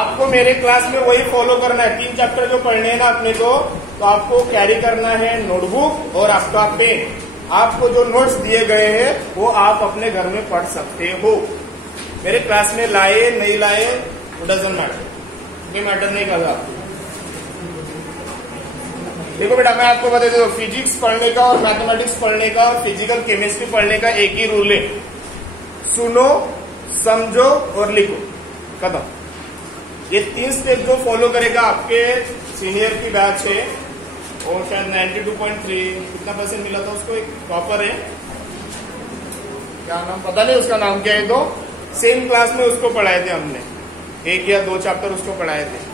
आपको मेरे क्लास में वही फॉलो करना है। 3 चैप्टर जो पढ़ने हैं ना अपने को, तो आपको कैरी करना है नोटबुक और आपका पेन। आपको जो नोट्स दिए गए हैं वो आप अपने घर में पढ़ सकते हो। मेरे क्लास में लाए नहीं लाए वो डजंट मैटर, कोई मैटर नहीं कर रहा। देखो बेटा, मैं आपको बता देता हूँ, फिजिक्स पढ़ने का और मैथमेटिक्स पढ़ने का और फिजिकल केमिस्ट्री पढ़ने का एक ही रूल है, सुनो, समझो और लिखो, खत्म। ये 3 स्टेप जो फॉलो करेगा आपके सीनियर की बैच है, और शायद 92.3 कितना % मिला था उसको, एक टॉपर है, क्या नाम पता नहीं उसका नाम क्या है, तो सेम क्लास में उसको पढ़ाए थे हमने, 1 या 2 चैप्टर उसको पढ़ाए थे।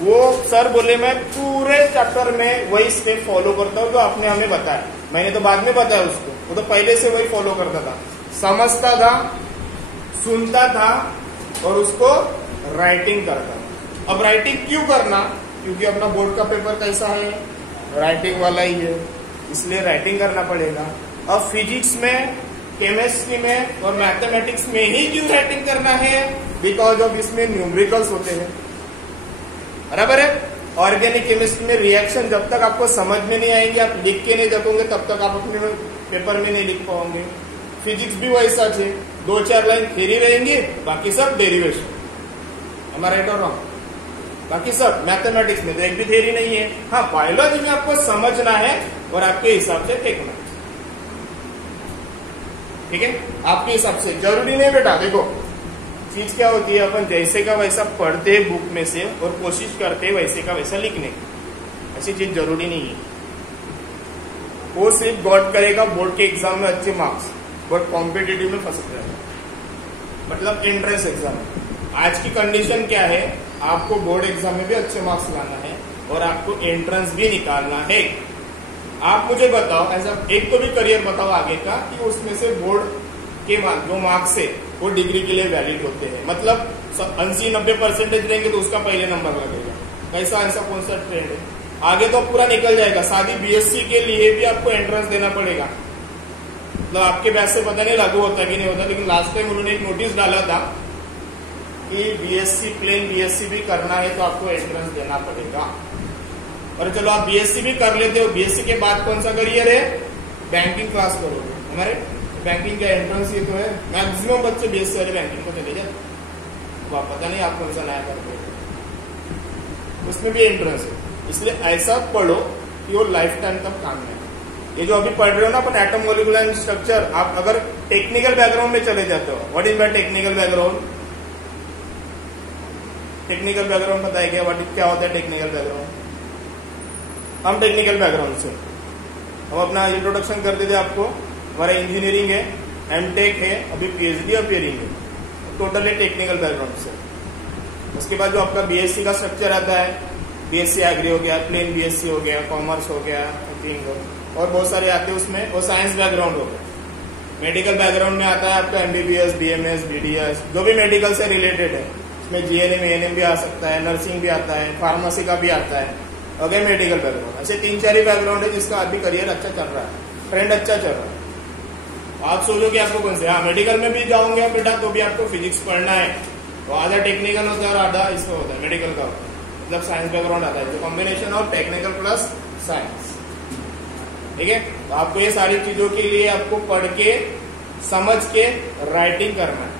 वो सर बोले मैं पूरे चैप्टर में वही स्टेप फॉलो करता हूँ जो आपने हमें बताया। मैंने तो बाद में बताया उसको, वो तो पहले से वही फॉलो करता था, समझता था, सुनता था और उसको राइटिंग करता था। अब राइटिंग क्यों करना, क्योंकि अपना बोर्ड का पेपर कैसा है, राइटिंग वाला ही है, इसलिए राइटिंग करना पड़ेगा। अब फिजिक्स में, केमिस्ट्री में और मैथमेटिक्स में ही क्यों राइटिंग करना है, बिकॉज ऑफ इसमें न्यूमेरिकल्स होते हैं, बराबर है। ऑर्गेनिक केमिस्ट्री में रिएक्शन जब तक आपको समझ में नहीं आएंगे, आप लिख के नहीं देखोगे, तब तक आप अपने पेपर में नहीं लिख पाओगे। फिजिक्स भी वैसा है, 2-4 लाइन थ्योरी रहेंगी, बाकी सब डेरिवेशन, हमारा राइट और रॉन्ग, बाकी सब। मैथमेटिक्स में तो एक भी थ्योरी नहीं है। हाँ, बायोलॉजी में आपको समझना है और आपके हिसाब से फेंकना, ठीक है, आपके हिसाब से। जरूरी नहीं बेटा, देखो चीज क्या होती है, अपन जैसे का वैसा पढ़ते हैं बुक में से और कोशिश करते हैं वैसे का वैसा लिखने की, ऐसी चीज जरूरी नहीं है। वो सिर्फ गॉड करेगा बोर्ड के एग्जाम में अच्छे मार्क्स, बट कॉम्पिटिटिव में फंस जाएगा, मतलब एंट्रेंस एग्जाम। आज की कंडीशन क्या है, आपको बोर्ड एग्जाम में भी अच्छे मार्क्स लाना है और आपको एंट्रेंस भी निकालना है। आप मुझे बताओ, ऐसा एक तो भी करियर बताओ आगे का कि उसमें से बोर्ड के जो मार्क्स है वो डिग्री के लिए वैलिड होते हैं, मतलब 80-90% रहेंगे तो उसका पहले नंबर लगेगा। कैसा, ऐसा कौन सा ट्रेंड है, आगे तो पूरा निकल जाएगा। शादी बीएससी के लिए भी आपको एंट्रेंस देना पड़ेगा, मतलब आपके बैच से पता नहीं लागू होता कि नहीं होता, लेकिन लास्ट टाइम उन्होंने एक नोटिस डाला था कि बीएससी, प्लेन बीएससी भी करना है तो आपको एंट्रेंस देना पड़ेगा। और चलो आप बीएससी भी कर लेते हो, बीएससी के बाद कौन सा करियर है, बैंकिंग क्लास करोगे। हमारे बैंकिंग का एंट्रेंस ये तो है, मैक्सिमम बच्चे बीएससी वाले बैंकिंग को चले जाते, तो पता नहीं आप कौन सा नया करते हो, उसमें भी एंट्रेंस है। इसलिए ऐसा पढ़ो कि वो लाइफ टाइम तक काम में। ये जो अभी पढ़ रहे हो ना अपन एटम मॉलिक्यूलर स्ट्रक्चर, आप अगर टेक्निकल बैकग्राउंड में चले जाते हो, what is my technical background, technical background बताया गया, क्या होता है टेक्निकल बैकग्राउंड। हम टेक्निकल बैकग्राउंड से हम अपना इंट्रोडक्शन कर देते आपको। हमारा इंजीनियरिंग है, एमटेक है, अभी पीएचडी अपियरिंग है, टोटली टेक्निकल बैकग्राउंड से। उसके बाद जो आपका बीएससी का स्ट्रक्चर आता है, बीएससी एग्री हो गया, प्लेन बीएससी हो गया, कॉमर्स हो गया, और बहुत सारे आते हैं उसमें, और साइंस बैकग्राउंड हो गया। मेडिकल बैकग्राउंड में आता है आपका एमबीबीएस, बीएमएस, बीडीएस, जो भी मेडिकल से रिलेटेड है, उसमें जीएनएम, एएनएम भी आ सकता है, नर्सिंग भी आता है, फार्मेसी का भी आता है, ओके, मेडिकल बैकग्राउंड। ऐसे 3-4 ही बैकग्राउंड है जिसका अभी करियर अच्छा चल रहा है, ट्रेंड अच्छा चल रहा है। आप सोचोगे आपको कौन से, हाँ मेडिकल में भी जाऊंगे बेटा तो भी आपको फिजिक्स पढ़ना है, तो आधा टेक्निकल होता है और आधा इसमें होता है मेडिकल का, मतलब साइंस बैकग्राउंड आता है, जो combination of technical plus science, ठीक है। तो आपको ये सारी चीजों के लिए आपको पढ़ के समझ के राइटिंग करना है।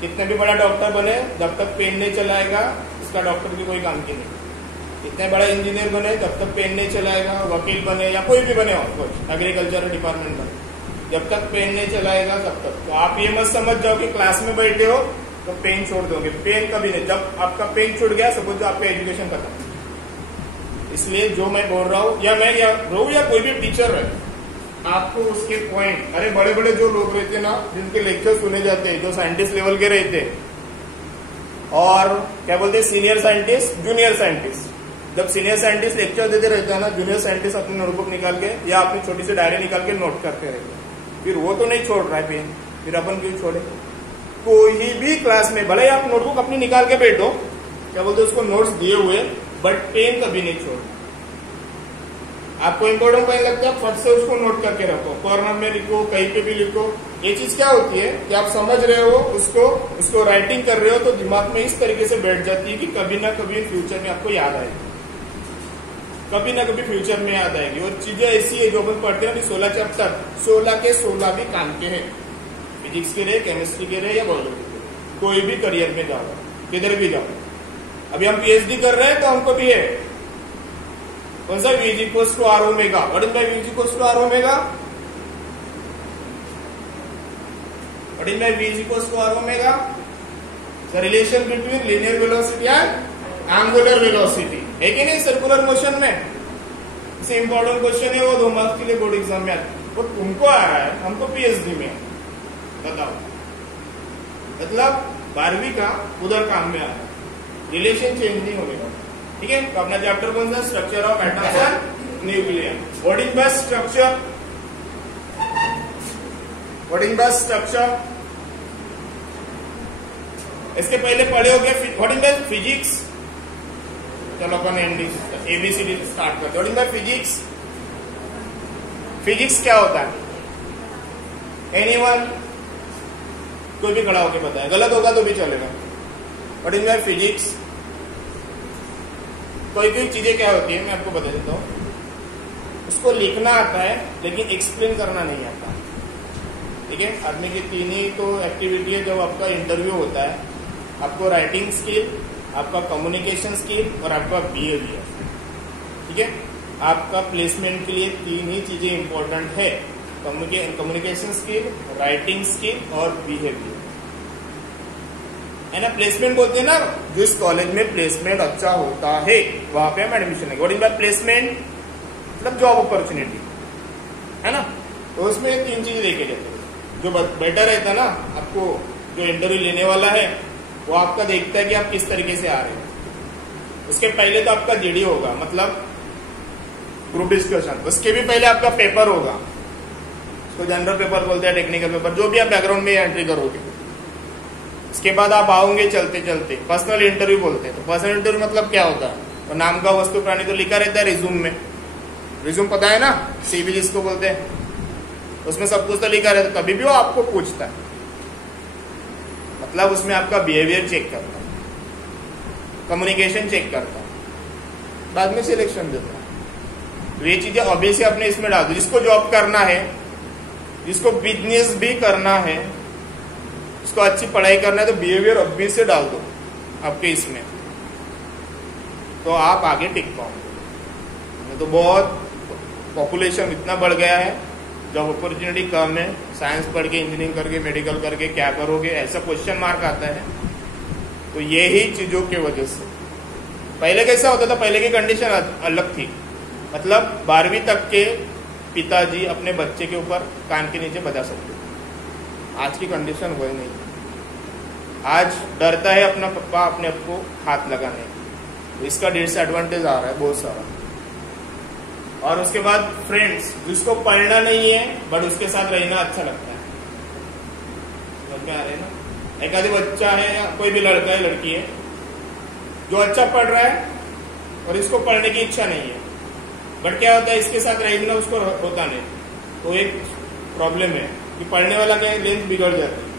कितने भी बड़ा डॉक्टर बने, जब तक पेन नहीं चलाएगा उसका डॉक्टर की कोई काम की नहीं। इतने बड़ा इंजीनियर बने, जब तक पेन नहीं चलाएगा, वकील बने या कोई भी बने हो, एग्रीकल्चर डिपार्टमेंट बने, जब तक पेन नहीं चलाएगा तब तक। तो आप ये मत समझ जाओ कि क्लास में बैठे हो तो पेन छोड़ दोगे, पेन कभी नहीं। जब आपका पेन छूट गया समझ जो आपका एजुकेशन खत्म। इसलिए जो मैं बोल रहा हूँ, या मैं या रहूं या कोई भी टीचर है, आपको उसके पॉइंट, अरे बड़े बड़े जो लोग रहते हैं ना, जिनके लेक्चर सुने जाते हैं, जो साइंटिस्ट लेवल के रहते हैं, और क्या बोलते हैं सीनियर साइंटिस्ट, जूनियर साइंटिस्ट, जब सीनियर साइंटिस्ट लेक्चर देते रहते हैं ना, जूनियर साइंटिस्ट अपनी नोटबुक निकाल के या अपनी छोटी सी डायरी निकाल के नोट करते रहते हैं। फिर वो तो नहीं छोड़ रहा है पेन, फिर अपन क्यों छोड़े। कोई भी क्लास में भले आप नोटबुक अपनी निकाल के बैठो, क्या बोलते उसको नोट्स दिए हुए, बट पेन कभी नहीं छोड़ना। आपको इम्पोर्टेंट पॉइंट लगता है, फट से उसको नोट करके रखो, कॉर्नर में लिखो, कहीं पे भी लिखो। ये चीज क्या होती है कि आप समझ रहे हो उसको राइटिंग कर रहे हो तो दिमाग में इस तरीके से बैठ जाती है कि कभी ना कभी फ्यूचर में आपको याद आएगी, कभी ना कभी फ्यूचर में याद आएगी। और चीजें ऐसी है जो अपन पढ़ते हैं, 16 चैप्टर, 16 के 16 भी काम के हैं, फिजिक्स के रहे, केमिस्ट्री के रहे या बायोलॉजी के, कोई भी करियर में जाओ, किधर भी जाओ। अभी हम पीएचडी कर रहे हैं तो हमको भी है कौन सा, V equals to R omega. What is by V equals to R omega? What is by V equals to R omega? The relation between linear velocity and angular velocity, है कि नहीं, सर्कुलर मोशन में। इसे important question है, वो 2 marks के लिए board exam में आता है, वो तुमको आ रहा है, हमको पीएचडी में। बताओ, मतलब 12वीं का उधर काम में आ रहा है, रिलेशन चेंज नहीं होगा। ठीक है, तो अपना चैप्टर कौन सा, structure of atoms and nuclear. What is the structure, what is the structure? इसके पहले पढ़े हो गया व्हाट इज द फिजिक्स। चलो अपन ABCD स्टार्ट करते हैं। What is the physics? Physics क्या होता है? एनीवन? कोई भी खड़ा होकर बताए, गलत होगा तो भी चलेगा। What is the physics? कोई कोई चीजें क्या होती है मैं आपको बता देता हूँ, उसको लिखना आता है लेकिन एक्सप्लेन करना नहीं आता। ठीक है, आदमी की 3 ही तो एक्टिविटी है जब आपका इंटरव्यू होता है, आपको राइटिंग स्किल, आपका कम्युनिकेशन स्किल और आपका बिहेवियर। ठीक है, आपका प्लेसमेंट के लिए 3 ही चीजें इंपॉर्टेंट है, कम्युनिकेशन स्किल, राइटिंग स्किल और बिहेवियर, है ना। प्लेसमेंट बोलते हैं ना, जिस कॉलेज में प्लेसमेंट अच्छा होता है वहां पे हम एडमिशन लेंगे। What is bye placement? मतलब जॉब अपॉर्चुनिटी, है ना। तो उसमें 3 चीजें देखे जाते हैं। जो बेटर रहता है ना, आपको जो इंटरव्यू लेने वाला है वो आपका देखता है कि आप किस तरीके से आ रहे हैं। उसके पहले तो आपका जीडी होगा, मतलब ग्रुप डिस्कशन। उसके भी पहले आपका पेपर होगा, उसको जनरल पेपर बोलते हैं, टेक्निकल पेपर, जो भी आप बैकग्राउंड में एंट्री करोगे। उसके बाद आप आओगे चलते चलते, पर्सनल इंटरव्यू बोलते हैं। तो पर्सनल इंटरव्यू मतलब क्या होता है, तो नाम का वस्तु प्राणी तो लिखा रहता है रिज्यूम में, रिज्यूम पता है ना, CV जिसको बोलते हैं, उसमें सब कुछ तो लिखा रहता है। कभी भी वो आपको पूछता है, मतलब उसमें आपका बिहेवियर चेक करता है, कम्युनिकेशन चेक करता है, बाद में सिलेक्शन देता है। तो ये चीजें अभी से अपने इसमें डाल दो। जिसको जॉब करना है, जिसको बिजनेस भी करना है, उसको अच्छी पढ़ाई करना है, तो बिहेवियर अभी से डाल दो आपके इसमें, तो आप आगे टिक पाओगे। तो बहुत पॉपुलेशन इतना बढ़ गया है, जॉब अपॉर्चुनिटी कम है, साइंस पढ़ के, इंजीनियरिंग करके, मेडिकल करके क्या करोगे, ऐसा क्वेश्चन मार्क आता है। तो यही चीजों की वजह से। पहले कैसा होता था, पहले की कंडीशन अलग थी, मतलब 12वीं तक के पिताजी अपने बच्चे के ऊपर कान के नीचे बजा सकते थे। आज की कंडीशन वही नहीं, आज डरता है अपना पप्पा अपने आप को हाथ लगाने, तो इसका डिसएडवांटेज आ रहा है बहुत सारा। और उसके बाद फ्रेंड्स, जिसको पढ़ना नहीं है बट उसके साथ रहना अच्छा लगता है, समझ में आ रहे हैं ना। एक आधे बच्चा है या कोई भी लड़का है लड़की है जो अच्छा पढ़ रहा है और इसको पढ़ने की इच्छा नहीं है, बट क्या होता है, इसके साथ रहना उसको होता नहीं, तो एक प्रॉब्लम है कि पढ़ने वाला का लेंथ बिगड़ जाती है।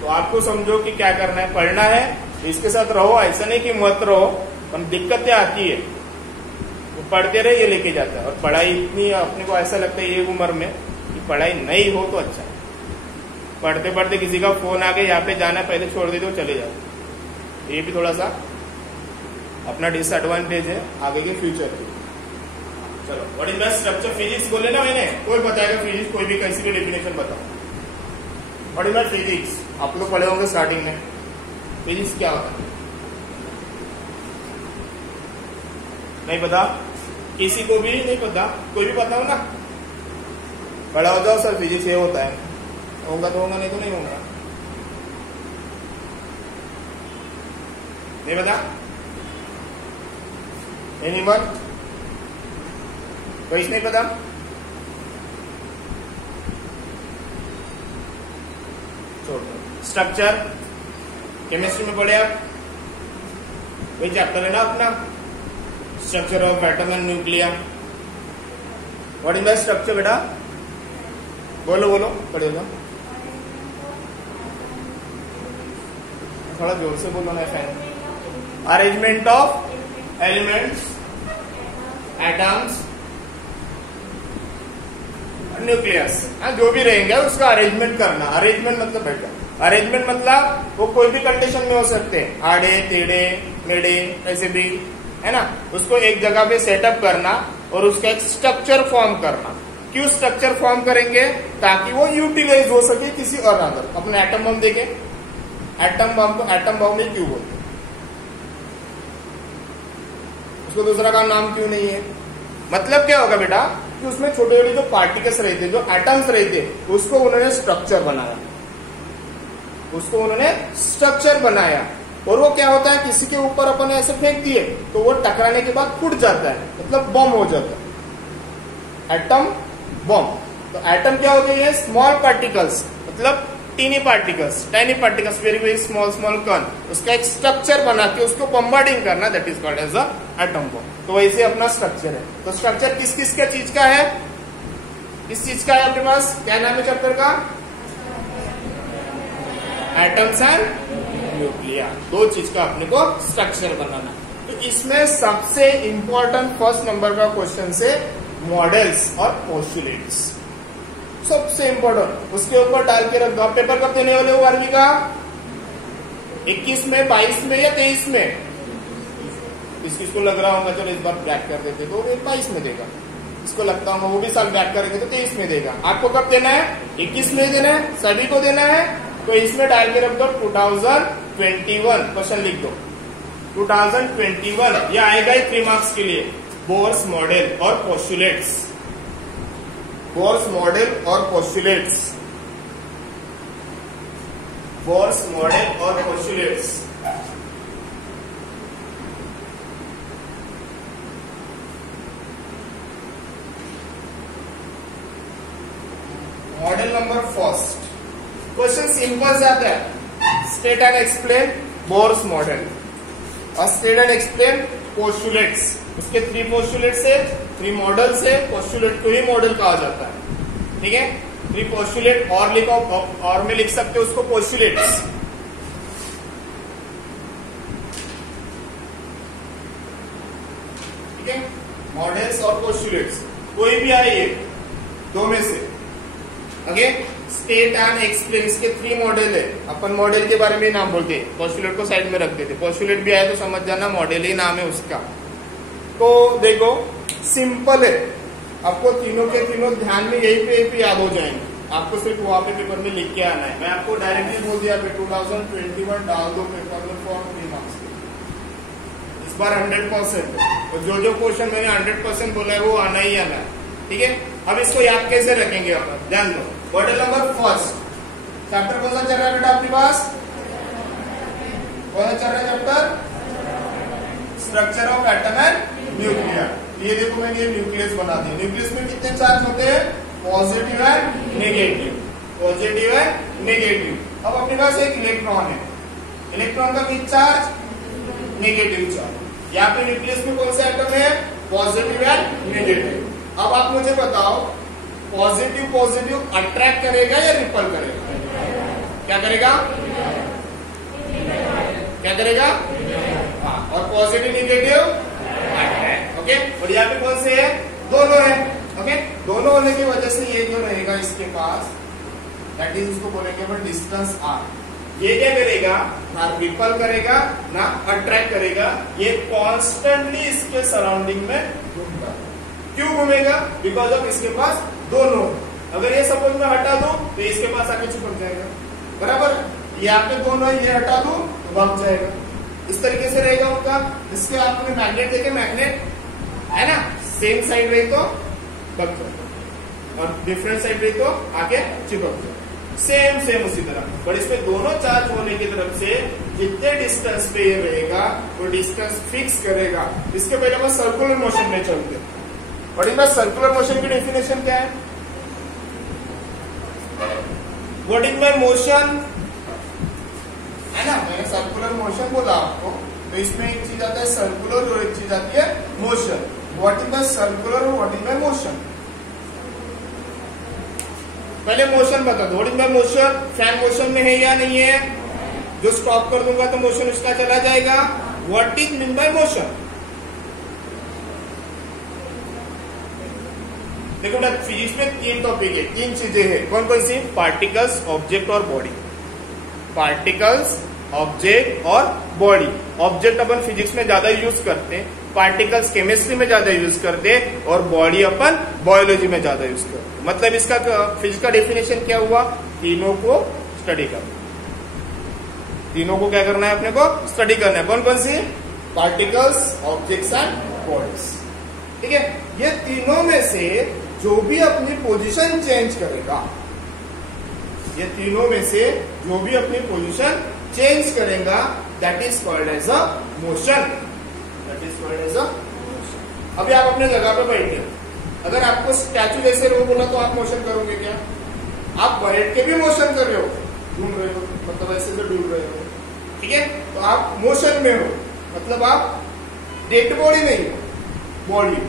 तो आपको समझो कि क्या करना है, पढ़ना है तो इसके साथ रहो, ऐसा नहीं कि मत रहो, पर दिक्कतें आती है, वो पढ़ते रहे ये लेके जाता है। और पढ़ाई इतनी अपने को ऐसा लगता है ये उम्र में कि पढ़ाई नहीं हो तो अच्छा है, पढ़ते पढ़ते किसी का फोन आ गया, यहाँ पे जाना है, पहले छोड़ देते हो चले जाओ। ये भी थोड़ा सा अपना डिसएडवांटेज है आगे के फ्यूचर के। चलो, what is the structure physics बोले ना मैंने, कोई बताएगा फिजिक्स, कोई भी कैसी भी डेफिनेशन बताओ। व्हाट इज द फिजिक्स, आप लोग पढ़े होंगे स्टार्टिंग में, फिजिक्स क्या होता है नहीं पता, किसी को भी नहीं पता, कोई भी पता हो ना, बड़ा हो जाओ सर फिजिक्स ये होता है, होगा तो होगा, नहीं तो नहीं होगा। नहीं पता एनीवन, कोई नहीं पता? छोड़ दो। स्ट्रक्चर केमिस्ट्री में पढ़े आप, वही चैप्टर है ना अपना, structure of atom and nuclear. What is the structure बेटा? बोलो बोलो, पढ़े हो थोड़ा जोर से बोलो ना fan. Arrangement of elements, atoms, nucleus, जो भी रहेंगे उसका अरेंजमेंट करना। अरेंजमेंट मतलब बेटा, अरेंजमेंट मतलब वो कोई भी कंडीशन में हो सकते हैं, आड़े टेढ़े मेढ़े ऐसे भी, है ना। उसको एक जगह पे सेटअप करना और उसका एक स्ट्रक्चर फॉर्म करना। क्यों स्ट्रक्चर फॉर्म करेंगे? ताकि वो यूटिलाइज हो सके किसी और अंदर। अपने एटम बम देखे, एटम बम को एटम बम में क्यों बोलते, उसको दूसरा का नाम क्यों नहीं है? मतलब क्या होगा बेटा कि उसमें छोटे छोटे जो पार्टिकल्स रहते, जो एटम्स रहते, उसको उन्होंने स्ट्रक्चर बनाया, उसको उन्होंने स्ट्रक्चर बनाया। और वो क्या होता है, किसी के ऊपर अपन ऐसे फेंक दिए तो वो टकराने के बाद फूट जाता है, मतलब बम हो जाता है, एटम बम। तो एटम क्या हो गया? स्मॉल पार्टिकल्स, मतलब tiny particles, tiny particles, very very small small कण, उसका एक स्ट्रक्चर बना के उसको बम्बार्डिंग करना, that is called as a atom bomb. तो वैसे अपना स्ट्रक्चर है। तो स्ट्रक्चर किस किस का चीज का है? किस चीज का है आपके पास? क्या नाम है चैप्टर का? Atoms and nuclei. दो चीज का अपने को स्ट्रक्चर बनाना। तो इसमें सबसे इंपॉर्टेंट फर्स्ट नंबर का क्वेश्चन से मॉडल्स और पोस्टुलेट्स, सबसे इंपॉर्टेंट। उसके ऊपर डाल के रख दो। आप पेपर कब देने वाले हो 12वीं का? 21 में, 22 में या 23 में? किसको लग रहा होगा चलो इस बार बैक कर देते तो वो 22 में देगा, इसको लगता होगा वो भी साल बैक करेंगे तो 23 में देगा। आपको कब देना है? 21 में देना है, सभी को देना है। तो इसमें डाल के रख दो 2021, क्वेश्चन लिख दो 2021। ये आएगा ही 3 मार्क्स के लिए। बोर्स मॉडल और पोस्टुलेट्स, बोर्स मॉडल और पोस्टुलेट्स, बोर्स मॉडल और postulates. Model number first, question simple से आता है, state and explain Bohr's model और स्टेट एंड एक्सप्लेन पोस्टुलेट्स। उसके 3 पोस्टुलेट्स है, 3 मॉडल्स है। पोस्टुलेट को ही मॉडल कहा जाता है, ठीक है। 3 पोस्टुलेट और लिखो, और में लिख सकते हो उसको पोस्टुलेट्स। ठीक है, मॉडल्स और पोस्टुलेट्स कोई भी आइए दो में से। ओके, स्टेट एंड एक्सप्लेन, इसके 3 मॉडल है। अपन मॉडल के बारे में नाम बोलते, पोस्टुलेट को साइड में रख देते। पोस्टुलेट भी आया तो समझ जाना मॉडल ही नाम है उसका। तो देखो सिंपल है, आपको तीनों के तीनों ध्यान में यही पे याद हो जाएंगे। आपको सिर्फ वहां पे पेपर में लिख के आना है। मैं आपको डायरेक्टली बोल दिया 2021 डाल दो पेपर में फॉर 3 मार्क्स। इस बार 100% और जो क्वेश्चन मैंने 100% बोला है वो आना ही आना है, ठीक है। अब इसको याद कैसे रखेंगे अपन, ध्यान दो। मॉडल नंबर फर्स्ट, चैप्टर कौन सा चल रहा है बेटा आपके पास? कौन सा चल रहा है chapter? Structure of atom and nuclear. ये देखो मैंने ये न्यूक्लियस बना दिया। न्यूक्लियस में कितने चार्ज होते हैं? Positive and negative, positive and negative. अब अपने पास एक इलेक्ट्रॉन है, इलेक्ट्रॉन का कितना चार्ज? Negative charge. यहाँ पे न्यूक्लियस में कौन सा एटम है? Positive and negative. अब आप मुझे बताओ, पॉजिटिव पॉजिटिव अट्रैक्ट करेगा या रिपल करेगा? क्या करेगा? क्या करेगा? हाँ, और पॉजिटिव नेगेटिव अट्रैक्ट। ओके, और यहाँ पे कौन से है? दोनों है। ओके, दोनों होने की वजह से ये जो रहेगा इसके पास, दैट इज उसको बोलेंगे अपन डिस्टेंस आर। ये क्या करेगा? ना रिपल करेगा ना अट्रैक्ट करेगा, ये कॉन्स्टेंटली इसके सराउंडिंग में घूमता है। क्यों घूमेगा? बिकॉज ऑफ इसके पास दोनों। अगर ये सपोज में हटा दो तो इसके पास आके चिपक जाएगा, बराबर। यहाँ पे दोनों है, ये हटा दो तो भाग जाएगा। इस तरीके से रहेगा उनका। इसके आपने मैग्नेट देखे, मैग्नेट है ना, सेम साइड रही तो भाग जाएगा और डिफरेंट साइड रही तो आके चिपक जाएगा। सेम सेम उसी तरह, पर इसमें दोनों चार्ज होने की तरफ से जितने डिस्टेंस पे ये रहेगा वो डिस्टेंस फिक्स करेगा। इसके पहले वो सर्कुलर मोशन में चलते। और इनमें सर्कुलर मोशन की डेफिनेशन क्या है? व्हाट इज माय मोशन, है ना। मैंने सर्कुलर मोशन बोला आपको, तो इसमें एक चीज आता है सर्कुलर और एक चीज आती है motion. What is my circular और व्हाट इज माय मोशन? पहले मोशन बता दो, what is bye motion? Fan motion में है या नहीं है? जो स्टॉप कर दूंगा तो मोशन उसका चला जाएगा। What is mean by motion? देखो बेटा, फिजिक्स में 3 टॉपिक है, 3 चीजें हैं। कौन कौन सी? पार्टिकल्स, ऑब्जेक्ट और बॉडी। पार्टिकल्स, ऑब्जेक्ट और बॉडी। ऑब्जेक्ट अपन फिजिक्स में ज्यादा यूज करते हैं, पार्टिकल्स केमिस्ट्री में ज्यादा यूज करते हैं, और बॉडी अपन बायोलॉजी में ज्यादा यूज करते हैं। मतलब इसका फिजिक्स का डेफिनेशन क्या हुआ? तीनों को स्टडी करना, तीनों को क्या करना है? अपने को स्टडी करना है। कौन कौन सी? Particles, objects and bodies. ठीक है, ये तीनों में से जो भी अपनी पोजीशन चेंज करेगा, ये तीनों में से जो भी अपनी पोजीशन चेंज करेगा, that is called as a motion. That is called as a motion. अभी आप अपने जगह पे बैठे, अगर आपको स्टैचू जैसे रहो बोला तो आप मोशन करोगे क्या? आप बैठ के भी मोशन कर रहे हो, ढूंढ रहे हो, मतलब ऐसे से ढूंढ रहे हो। ठीक है, तो आप मोशन में हो, मतलब आप डेड बॉडी नहीं हो, बॉडी।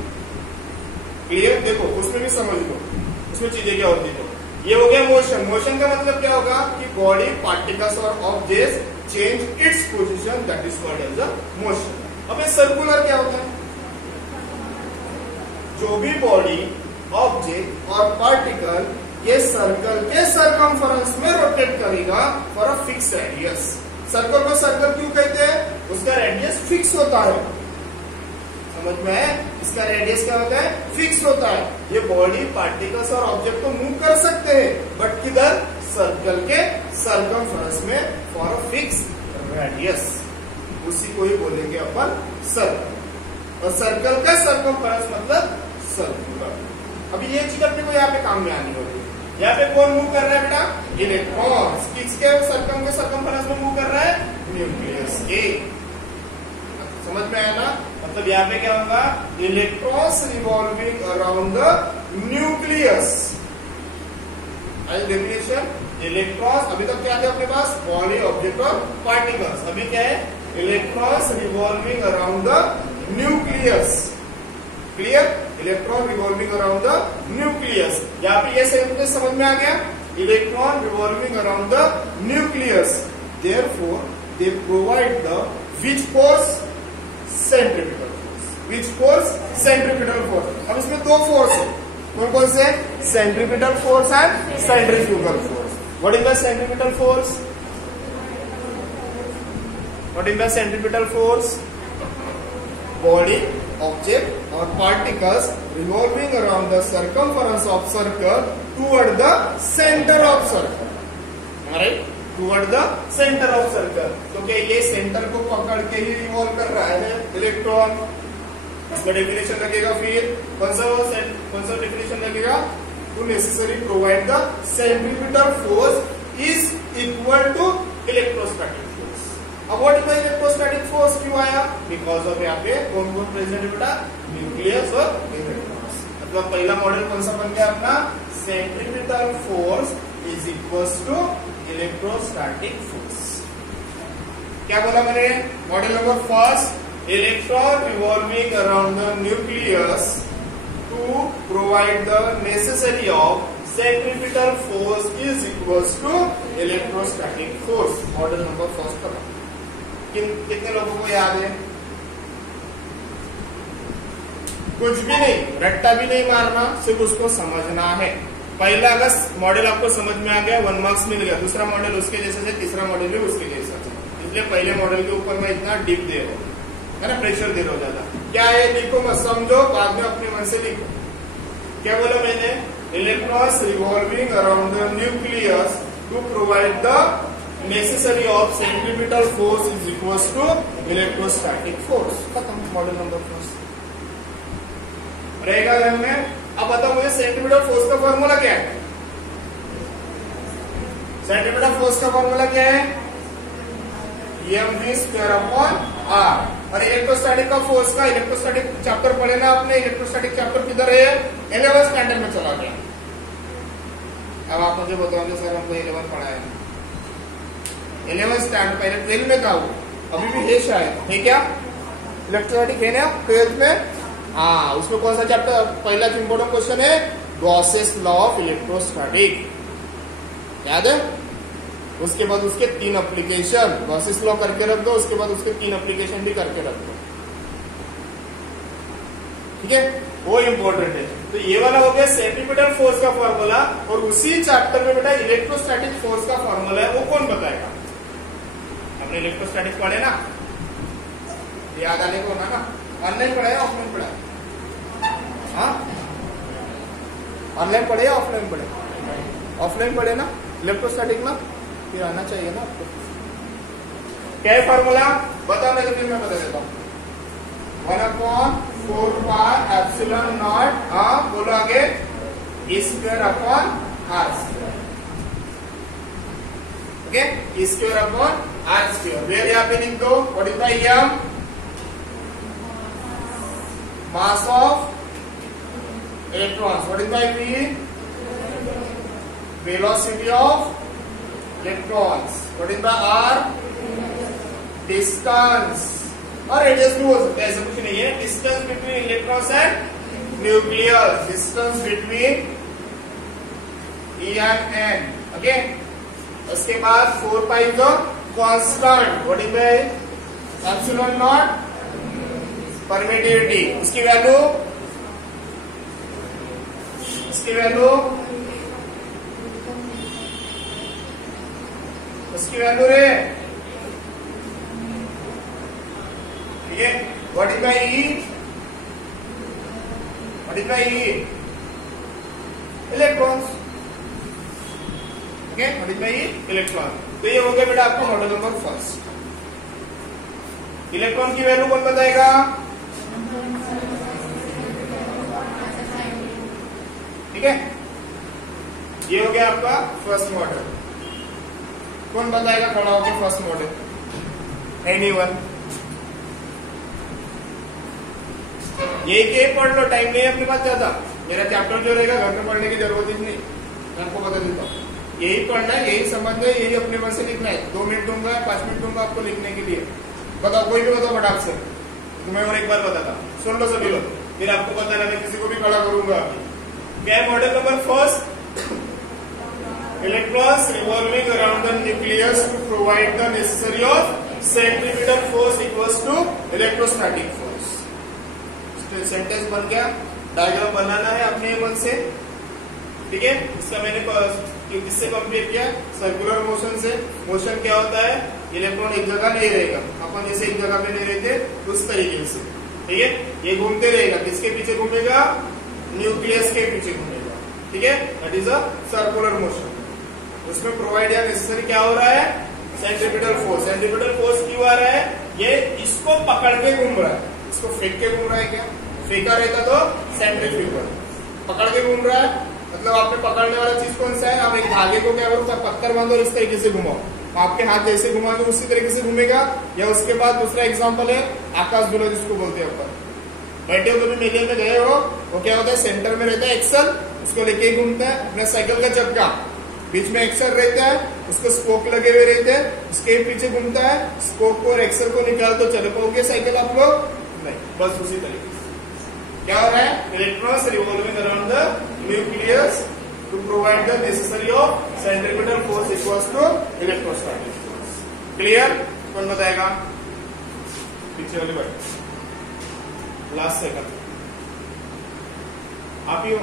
क्लियर? देखो उसमें भी समझ लो, उसमें चीजें क्या होती है। ये हो गया मोशन। मोशन का मतलब क्या होगा? कि बॉडी, पार्टिकल्स और objects change its position, that is called as a motion. अब ये सर्कुलर क्या होता है? जो भी बॉडी, ऑब्जेक्ट और पार्टिकल ये सर्कल के सरकमफरेंस में रोटेट करेगा for a fix radius. Circle को सर्कल क्यों कहते हैं? उसका रेडियस फिक्स होता है। समझ में है? इसका रेडियस क्या होता है? फिक्स होता है। ये बॉडी, पार्टिकल्स और ऑब्जेक्ट को मूव कर सकते हैं, बट किधर? सर्कल के सरकमफरेंस में फॉर अ फिक्स रेडियस। उसी को ही बोलेंगे अपन सर्कल। और सर्कल का सरकमफरेंस मतलब सर्कुलर। अभी ये चीज अपने को यहाँ पे काम में आनी होगी। यहाँ पे कौन मूव कर रहा है बेटा? इलेक्ट्रॉन्स। किसके सर्कम के सरकमफरेंस में मूव कर रहा है? न्यूक्लियस के। समझ में आया ना? मतलब यहाँ पे क्या होगा? Electrons revolving around the nucleus. Definition, electrons. अभी तक क्या थे अपने पास? बॉडी, ऑब्जेक्ट और पार्टिकल्स। अभी क्या है? Electrons revolving around the nucleus. Clear? Electron revolving around the nucleus. यहाँ पे ये सेंटेंस समझ में आ गया? Electron revolving around the nucleus, therefore they provide the which force? Centripetal force. Which force? Centripetal force. अब इसमें 2 फोर्स है। कौन कौन से? Centripetal force and centrifugal force. What is the centripetal force? What is the centripetal force? Body, object or particles revolving around the circumference of circle toward the center of circle. Alright? Toward the center of circle. तो क्या ये centre को पकड़ के ही revolve कर रहा है electron? इसका डेफिनेशन लगेगा फिर कौन सा डेफिनेशन लगेगा? To necessarily provide the centripetal force is equal to electrostatic. अब व्हाट इज इलेक्ट्रोस्टैटिक फोर्स क्यों आया? बिकॉज ऑफ यहाँ पे कौन कौन प्रेजेंट है बेटा? न्यूक्लियस और इलेक्ट्रॉन्स। मतलब पहला मॉडल कौन सा बन गया अपना? Centripetal force is equal to electrostatic force. क्या बोला मैंने? Model number first, electron revolving around the nucleus to provide the necessary of centripetal force is equal to electrostatic force. Model number first का कितने लोगों को याद है? कुछ भी नहीं, रट्टा भी नहीं मारना, सिर्फ उसको समझना है। पहला अगर मॉडल आपको समझ में आ गया 1 मार्क्स मिल गया, दूसरा मॉडल उसके जैसे से, तीसरा मॉडल भी उसके जैसा से। इसलिए पहले मॉडल के ऊपर मैं इतना डीप दे रहा हूँ, है ना, प्रेशर दे रहा हूँ ज्यादा। क्या है लिखो मत, समझो, बाद में अपने मन से लिखो। क्या बोला मैंने? Electrons revolving around the nucleus to provide the necessary of centripetal force is equal to electrostatic force. खत्म, मॉडल नंबर फर्स्ट रहेगा ध्यान में। अब बताओ मुझे सेंट्रीपिटल फोर्स का फॉर्मूला क्या है? सेंट्रीपिटल फोर्स का फॉर्मूला क्या है? mv²/r। और इलेक्ट्रोस्टैटिक का फोर्स का, इलेक्ट्रोस्टैटिक चैप्टर पढ़े ना आपने? इलेक्ट्रोस्टैटिक चैप्टर किधर है? 11th स्टैंडर्ड में चला गया। अब आप मुझे बताओगे सर हमको 11th पढ़ा है। 11th स्टैंडर्ड, पहले 12 में था वो, अभी भी है शायद, है क्या? इलेक्ट्रोस्टैटिक है ना 12th में? हाँ, उसमें कौन सा चैप्टर? पहला इंपोर्टेंट क्वेश्चन है गॉसेस लॉ ऑफ इलेक्ट्रोस्टैटिक। याद है? उसके बाद उसके 3 एप्लीकेशन, गॉसिस लॉ करके रख दो, उसके बाद उसके 3 एप्लीकेशन भी करके रख दो, ठीक है? वो इंपॉर्टेंट है। तो ये वाला हो गया सेंट्रीपिटल फोर्स का फॉर्मूला, और उसी चैप्टर में बेटा इलेक्ट्रोस्टैटिक फोर्स का फॉर्मूला है, वो कौन बताएगा? हमने इलेक्ट्रोस्टैटिक पढ़े ना, याद आने को ना, ऑनलाइन पढ़ा है ऑफलाइन पढ़ा है? हाँ, ऑनलाइन पढ़े या ऑफलाइन पढ़े? ऑफलाइन पढ़े ना इलेक्ट्रोस्टैटिक में, फिर आना चाहिए ना आपको। क्या है फॉर्मूला बताओ, नहीं तो फिर मैं बता देता हूँ। 1/4πε0, हाँ बोलो आगे, E²/R², ओके, E²/R²। वेर यहाँ पे लिख दो, what is the M? Mass of electrons. What is the V? Velocity of electrons. What is the R? Distance, और रेडियस भी हो सकता है, ऐसा कुछ नहीं है। Distance between electrons and nucleus, distance between E and N, okay. उसके बाद 4π जो constant, what is the epsilon nought? Permittivity. उसकी वैल्यू रे, ठीक है? What is the E? Electrons, okay, what is the E? Electron. तो ये हो गया बेटा आपका मॉडल नंबर फर्स्ट। इलेक्ट्रॉन की वैल्यू कौन बताएगा? ठीक है, ये हो गया आपका फर्स्ट मॉडल। कौन बताएगा खड़ा होकर फर्स्ट मॉडल? एनीवन? यही के पढ़ लो, टाइम नहीं है अपने पास ज्यादा। मेरा चैप्टर जो रहेगा घर में पढ़ने की जरूरत ही नहीं, मैं आपको बता देता हूँ। यही पढ़ना है, यही समझना है, यही अपने मन से लिखना है। 2 मिनट दूंगा, 5 मिनट दूंगा आपको लिखने के लिए। बताओ, कोई भी बताओ फटाक से, तुम्हें और एक बार बताता, सुन लो सभी लोग, फिर आपको बताना, मैं किसी को भी खड़ा करूंगा। क्या है model number first? Electrons revolving around the nucleus to provide the necessary of centripetal force equals to electrostatic force. Sentence बन गया, डायग्राम बनाना है अपने मन से, ठीक है? इसका मैंने किससे कंपेयर किया? सर्कुलर मोशन से। मोशन क्या होता है? इलेक्ट्रॉन एक जगह नहीं रहेगा, अपन जैसे एक जगह पे नहीं रहते उस तरीके से, ठीक है? ये घूमते रहेगा, किसके पीछे घूमेगा? न्यूक्लियस के पीछे घूमेगा, ठीक है? That is a circular motion. उसमें प्रोवाइड या नेसेसरी क्या हो रहा है? Centripetal force. सेंट्रीपिटल फोर्स क्यों आ रहा है? ये इसको पकड़ के घूम रहा है, इसको फेंक के घूम रहा है। क्या फेंका रहता तो सेंट्रीफ्यूगल, पकड़ के घूम रहा है, मतलब आपने पकड़ने वाला चीज कौन सा है? आप एक धागे को क्या करो, पत्थर बांधो, इस तरीके से घुमाओ, आपके हाथ जैसे घुमाओगे उसी तरीके से घूमेगा। या उसके बाद दूसरा एग्जांपल है आकाश गोला, जिसको बोलते हैं अपन। बैठे हो कभी मेले में गए हो, वो क्या होता है? सेंटर में रहता है एक्सल, उसको लेके ही घूमता है। अपने साइकिल का चक्का, बीच में एक्सल रहता है, उसको स्पोक लगे हुए रहते हैं, उसके पीछे घूमता है। स्पोक को और एक्सल को निकाल तो चल पाओगे साइकिल आप लोग? नहीं, बस उसी तरीके से क्या हो रहा है? Electrons revolving around the nucleus to provide the necessary of centripetal force equals to electrostatic force. Clear? कौन बताएगा? पीछे वाली बात, लास्ट सेकंड आप ही हो,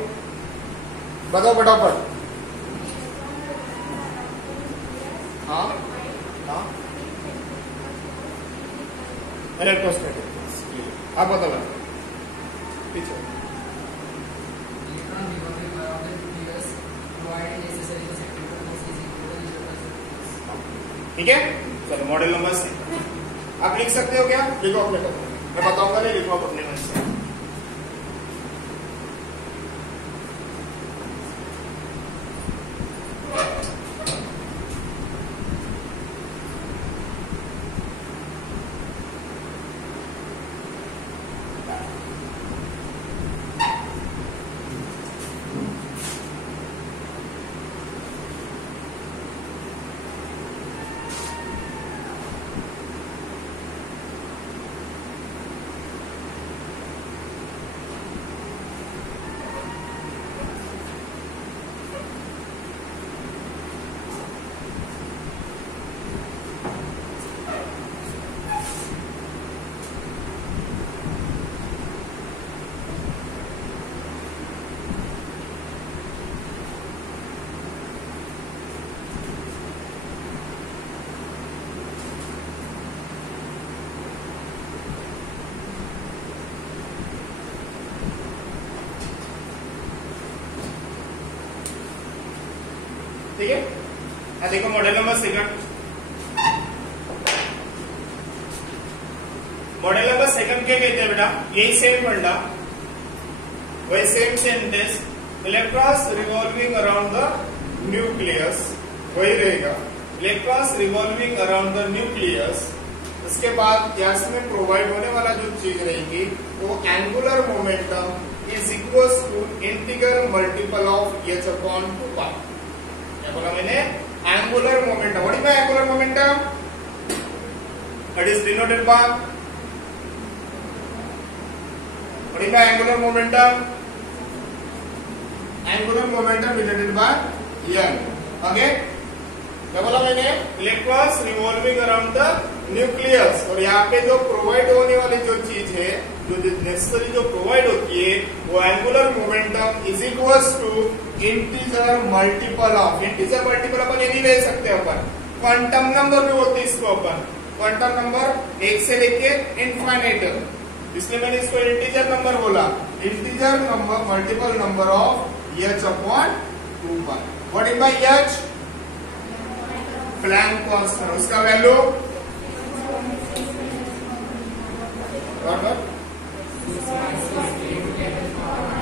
बताओ फटाफट। हाँ हाँ, इलेक्ट्रोस्टैटिक फोर्स। आप बताओ पीछे। ठीक है, चलो मॉडल नंबर 6 आप लिख सकते हो क्या? लिखो अपने को, मैं बताऊंगा नहीं, लिखो आप अपने मन से। ठीक है। देखो model number second, model number second क्या कहते हैं बेटा, यही सेम फंडा, वही same sentence, electrons revolving around the nucleus, वही रहेगा, electrons revolving around the nucleus. उसके बाद यहाँ में प्रोवाइड होने वाला जो चीज रहेगी वो angular momentum is equal to integral multiple of h upon 2π। क्या बोला मैंने, angular momentum. What is angular momentum? It is denoted by, what is angular momentum? Angular momentum denoted by n। Okay, क्या बोला मैंने, electrons revolving around the nucleus. और यहाँ पे जो प्रोवाइड होने वाली जो चीज है, जो नेसेसरी जो प्रोवाइड होती है, वो angular momentum is equal to integer multiple of, integer multiple अपन ये नहीं ले सकते, अपन क्वांटम नंबर भी बोलते इसको, अपन क्वांटम नंबर 1 से लेके इनफाइनाइट, इसलिए मैंने इसको इंटीजर नंबर बोला, integer number multiple number of h upon 2π। What is by h? Planck constant, उसका वैल्यू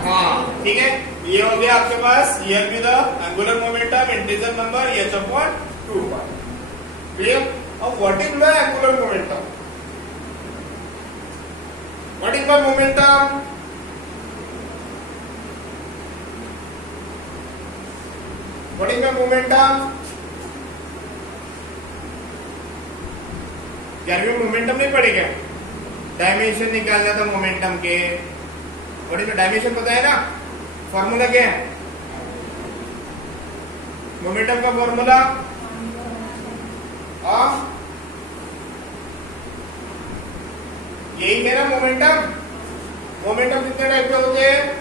हाँ ठीक है। ये हो गया आपके पास, ये भी the angular momentum integer number h upon 2π। Clear? अब what is the angular momentum? What is the momentum? What is the momentum? यार भी मोमेंटम नहीं पड़ेगा, डायमेंशन निकालना था मोमेंटम के। व्हाट इज द डायमेंशन पता है ना, फॉर्मूला क्या है मोमेंटम का? फॉर्मूला यही है ना मोमेंटम। मोमेंटम कितने टाइप के होते हैं?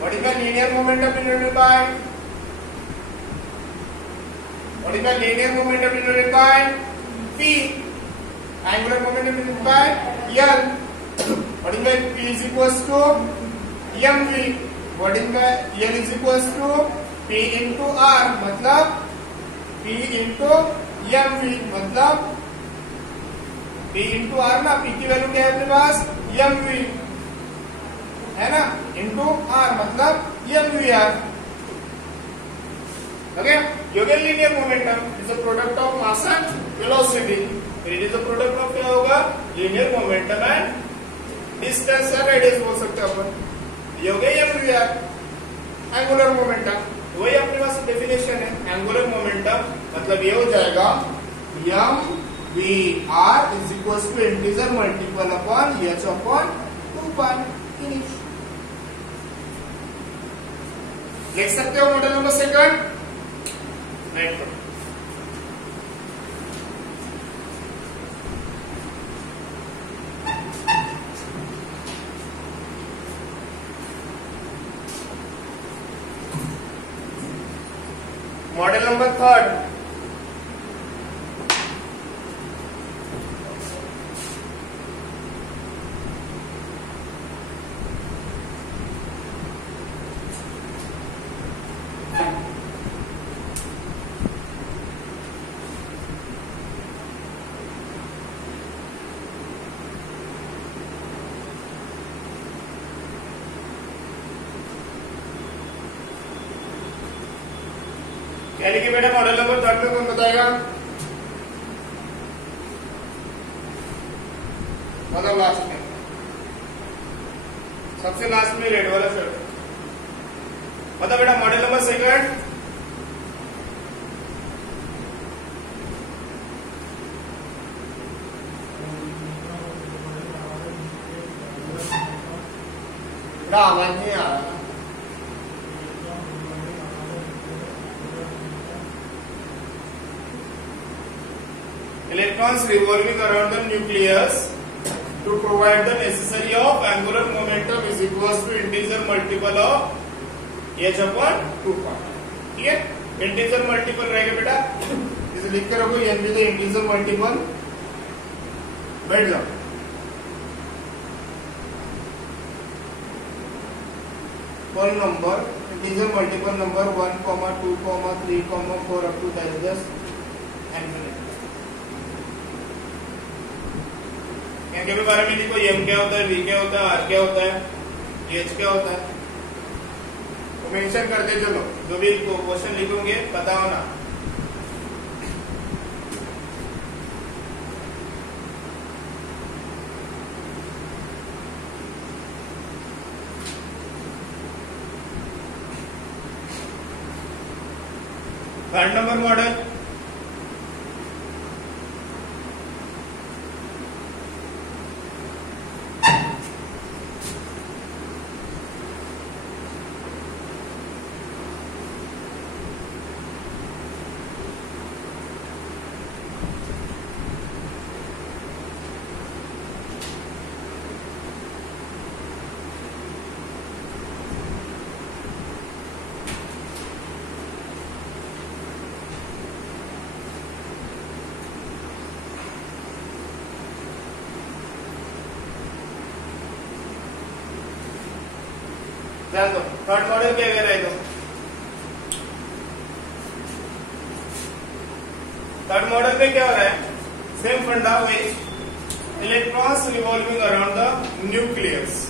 What is the linear momentum denoted by? What is the linear momentum denoted by? P. Angular momentum denoted by L. What is the P is equals to mv? What is the L is equals to P into R, मतलब P into mv, मतलब P into R ना, P की value क्या है अपने पास? mv है ना, इंटू आर मतलब mvr। ओके, योगेन linear momentum is a product of mass and velocity. फिर it is a product of क्या होगा, लीनियर मोमेंटम एंड डिस्टेंस या रेडियस बोल सकते हैं अपन। ये हो गया mvr, एंगुलर मोमेंटम। वही अपने पास डेफिनेशन है, एंगुलर मोमेंटम मतलब ये हो जाएगा mvr is equal to integer multiple upon h upon 2π। Finish. लिख सकते हो model number second, right. Model number third, क्या लिखे बेटा मॉडल नंबर थर्ड में, कौन बताएगा? मतलब लास्ट में, सबसे लास्ट में रेड वाला शर्ट। मतलब बेटा मॉडल नंबर सेकंड, आवाज नहीं आ रहा। Electrons revolving around the nucleus to provide the necessary of angular momentum is equals to integer multiple of h upon 2π। ठीक है, इंटीजर मल्टीपल रहेगा बेटा, इसे लिख कर रखो, n भी इंटीजर मल्टीपल, बैठ जाओ। whole number, integer multiple number 1, 2, 3, 4 up to 10 infinity। इनके भी बारे में देखो, m क्या होता है, v क्या होता है, r क्या होता है, h क्या होता है, तो मेंशन करते चलो, जो भी क्वेश्चन लिखोगे पता हो ना। थर्ड नंबर मॉडल, ध्यान दो, थर्ड मॉडल क्या कह रहे हो? थर्ड मॉडल में क्या हो रहा है? Same funda which electrons revolving around the nucleus.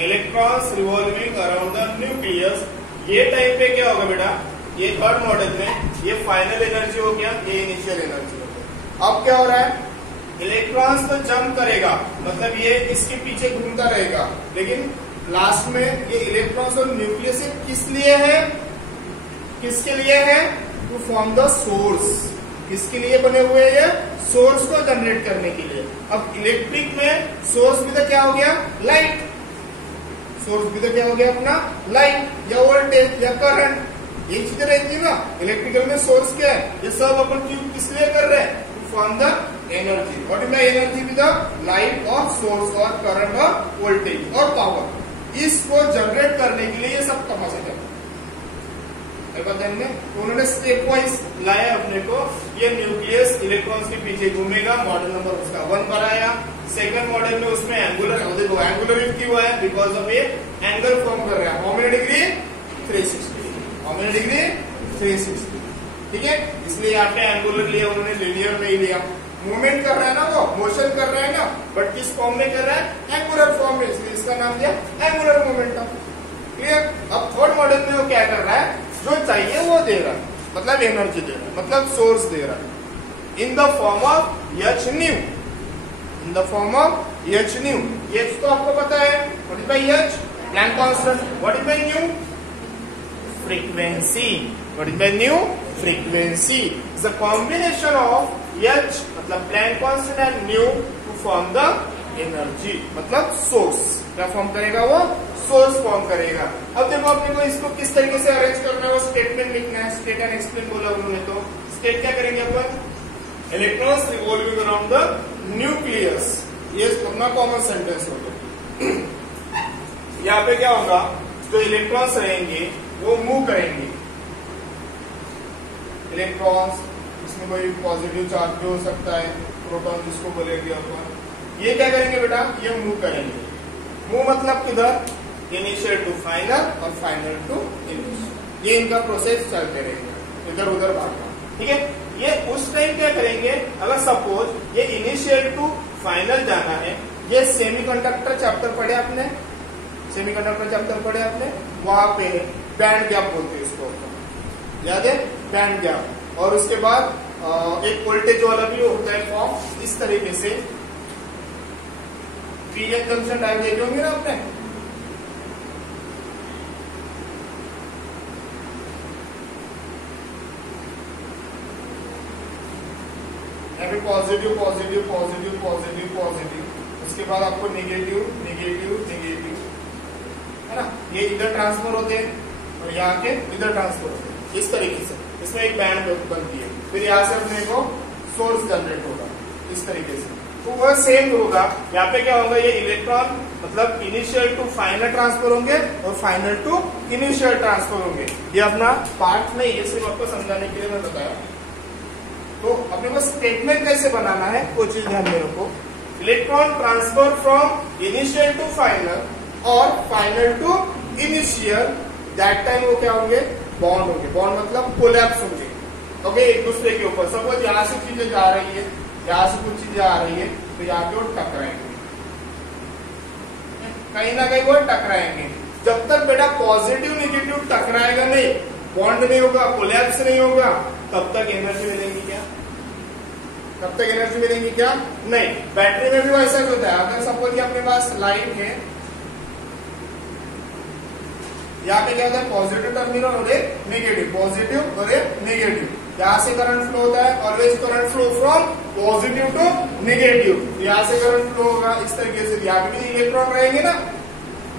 Electrons revolving around the nucleus. ये टाइप पे क्या होगा बेटा? ये थर्ड मॉडल में ये फाइनल एनर्जी हो गया, ये इनिशियल एनर्जी हो गया। अब क्या हो रहा है? इलेक्ट्रॉन्स तो जंप करेगा, मतलब ये इसके पीछे घूमता रहेगा, लेकिन लास्ट में ये इलेक्ट्रॉन्स और न्यूक्लियस किस लिए है? किसके लिए है? To form the source. किसके लिए बने हुए हैं? सोर्स को जनरेट करने के लिए। अब इलेक्ट्रिक में सोर्स भी तो क्या हो गया? लाइट। सोर्स भी तो क्या हो गया अपना? लाइट या वोल्टेज या करंट। ये चीजें रहती है ना। इलेक्ट्रिकल में सोर्स क्या है? ये सब अपन किस लिए कर रहे हैं? To form the energy. What is the energy? With the light और सोर्स और करंट और वोल्टेज और पावर। इसको जनरेट करने के लिए ये सब तमाशा करते हैं। तो उन्होंने स्टेप वाइज लाया अपने को। ये न्यूक्लियस इलेक्ट्रॉन्स के पीछे घूमेगा, मॉडल नंबर उसका 1 बनाया। सेकंड मॉडल में उसमें एंगुलर, देखो एंगुलर क्यों है? बिकॉज ऑफ ये एंगल फॉर्म कर रहा है। How many degree? 360। How many degree? 360। ठीक है, इसलिए यहाँ पे एंगुलर लिया उन्होंने, लिनियर नहीं लिया। मूवमेंट कर रहा है ना, वो मोशन कर रहा है ना, बट किस फॉर्म में कर रहा है? एंगुलर फॉर्म में, इसलिए इसका नाम दिया एंगुलर मोमेंटम। क्लियर? अब थर्ड मॉडल में वो क्या कर रहा है? जो चाहिए वो दे रहा है, मतलब एनर्जी दे रहा है, मतलब सोर्स दे रहा है, in the form of H nu. In the form of H nu. H तो आपको पता है, what is by H? Planck constant. What is by nu? Frequency. What is by nu? Frequency is the combination of H मतलब Planck constant and nu to form the energy, मतलब source. क्या form करेगा वो? Source form करेगा। अब देखो अपने को इसको किस तरीके से अरेंज करना है, वो स्टेटमेंट लिखना है। स्टेट एंड एक्सप्लेन बोला उन्होंने, तो स्टेट क्या करेंगे अपन? Electrons revolving around the nucleus. ये अपना कॉमन सेंटेंस होगा। यहाँ पे क्या होगा? जो इलेक्ट्रॉन्स रहेंगे वो मूव करेंगे। इलेक्ट्रॉन्स, इसमें कोई पॉजिटिव चार्ज भी हो सकता है, प्रोटॉन जिसको बोलेंगे अपन। ये क्या करेंगे बेटा? ये मूव करेंगे। मूव मतलब किधर? इनिशियल टू फाइनल और फाइनल टू इनिशियल। ये इनका प्रोसेस चलते रहेंगे, इधर उधर भागना। ठीक है, ये उस टाइम क्या करेंगे? अगर सपोज ये इनिशियल टू फाइनल जाना है, ये सेमीकंडक्टर चैप्टर पढ़े आपने? सेमीकंडक्टर चैप्टर पढ़े आपने? वहां पे बैंड गैप बोलते हैं इसको, याद है? Band gap. और उसके बाद एक वोल्टेज वाला भी होता है फॉर्म, इस तरीके से। पीएन जंक्शन डायल देखे होंगे ना आपने? यहाँ पे positive positive positive positive positive, उसके बाद आपको नेगेटिव नेगेटिव नेगेटिव, है ना? ये इधर ट्रांसफर होते हैं और यहाँ के इधर ट्रांसफर होते हैं, इस तरीके से। इसमें एक बैंड बनती है, फिर यहाँ से अपने को सोर्स जनरेट होगा इस तरीके से। तो वह सेम होगा। यहाँ पे क्या होगा? ये इलेक्ट्रॉन मतलब इनिशियल टू फाइनल ट्रांसफर होंगे और फाइनल टू इनिशियल ट्रांसफर होंगे। ये अपना पार्ट नहीं, ये सिर्फ आपको समझाने के लिए मैं बताया। तो अपने को स्टेटमेंट कैसे बनाना है वो चीज ध्यान में रखो। Electron transfer from initial to final और final to initial that time वो क्या होंगे, बॉन्ड होंगे। बॉन्ड मतलब कोलैप्स होंगे, ओके, एक दूसरे के ऊपर। सपोज यहाँ से चीजें जा रही है, यहाँ से कुछ चीजें आ रही है, तो यहाँ पे वो टकराएंगे, कहीं ना कहीं वो टकराएंगे। जब तक बेटा पॉजिटिव नेगेटिव टकराएगा नहीं, बॉन्ड नहीं होगा, कोलैप्स नहीं होगा, तब तक एनर्जी मिलेगी क्या? तब तक एनर्जी मिलेगी क्या? नहीं। बैटरी में भी वैसा ही होता है। अगर सपोज अपने पास लाइन है, यहाँ पे क्या होता है, पॉजिटिव टर्मिनल और एक नेगेटिव, पॉजिटिव और एक नेगेटिव। यहाँ से करंट फ्लो होता है, always current flow from positive to negative. यहाँ से करंट फ्लो होगा इस तरीके से, यहाँ पे भी इलेक्ट्रॉन रहेंगे ना,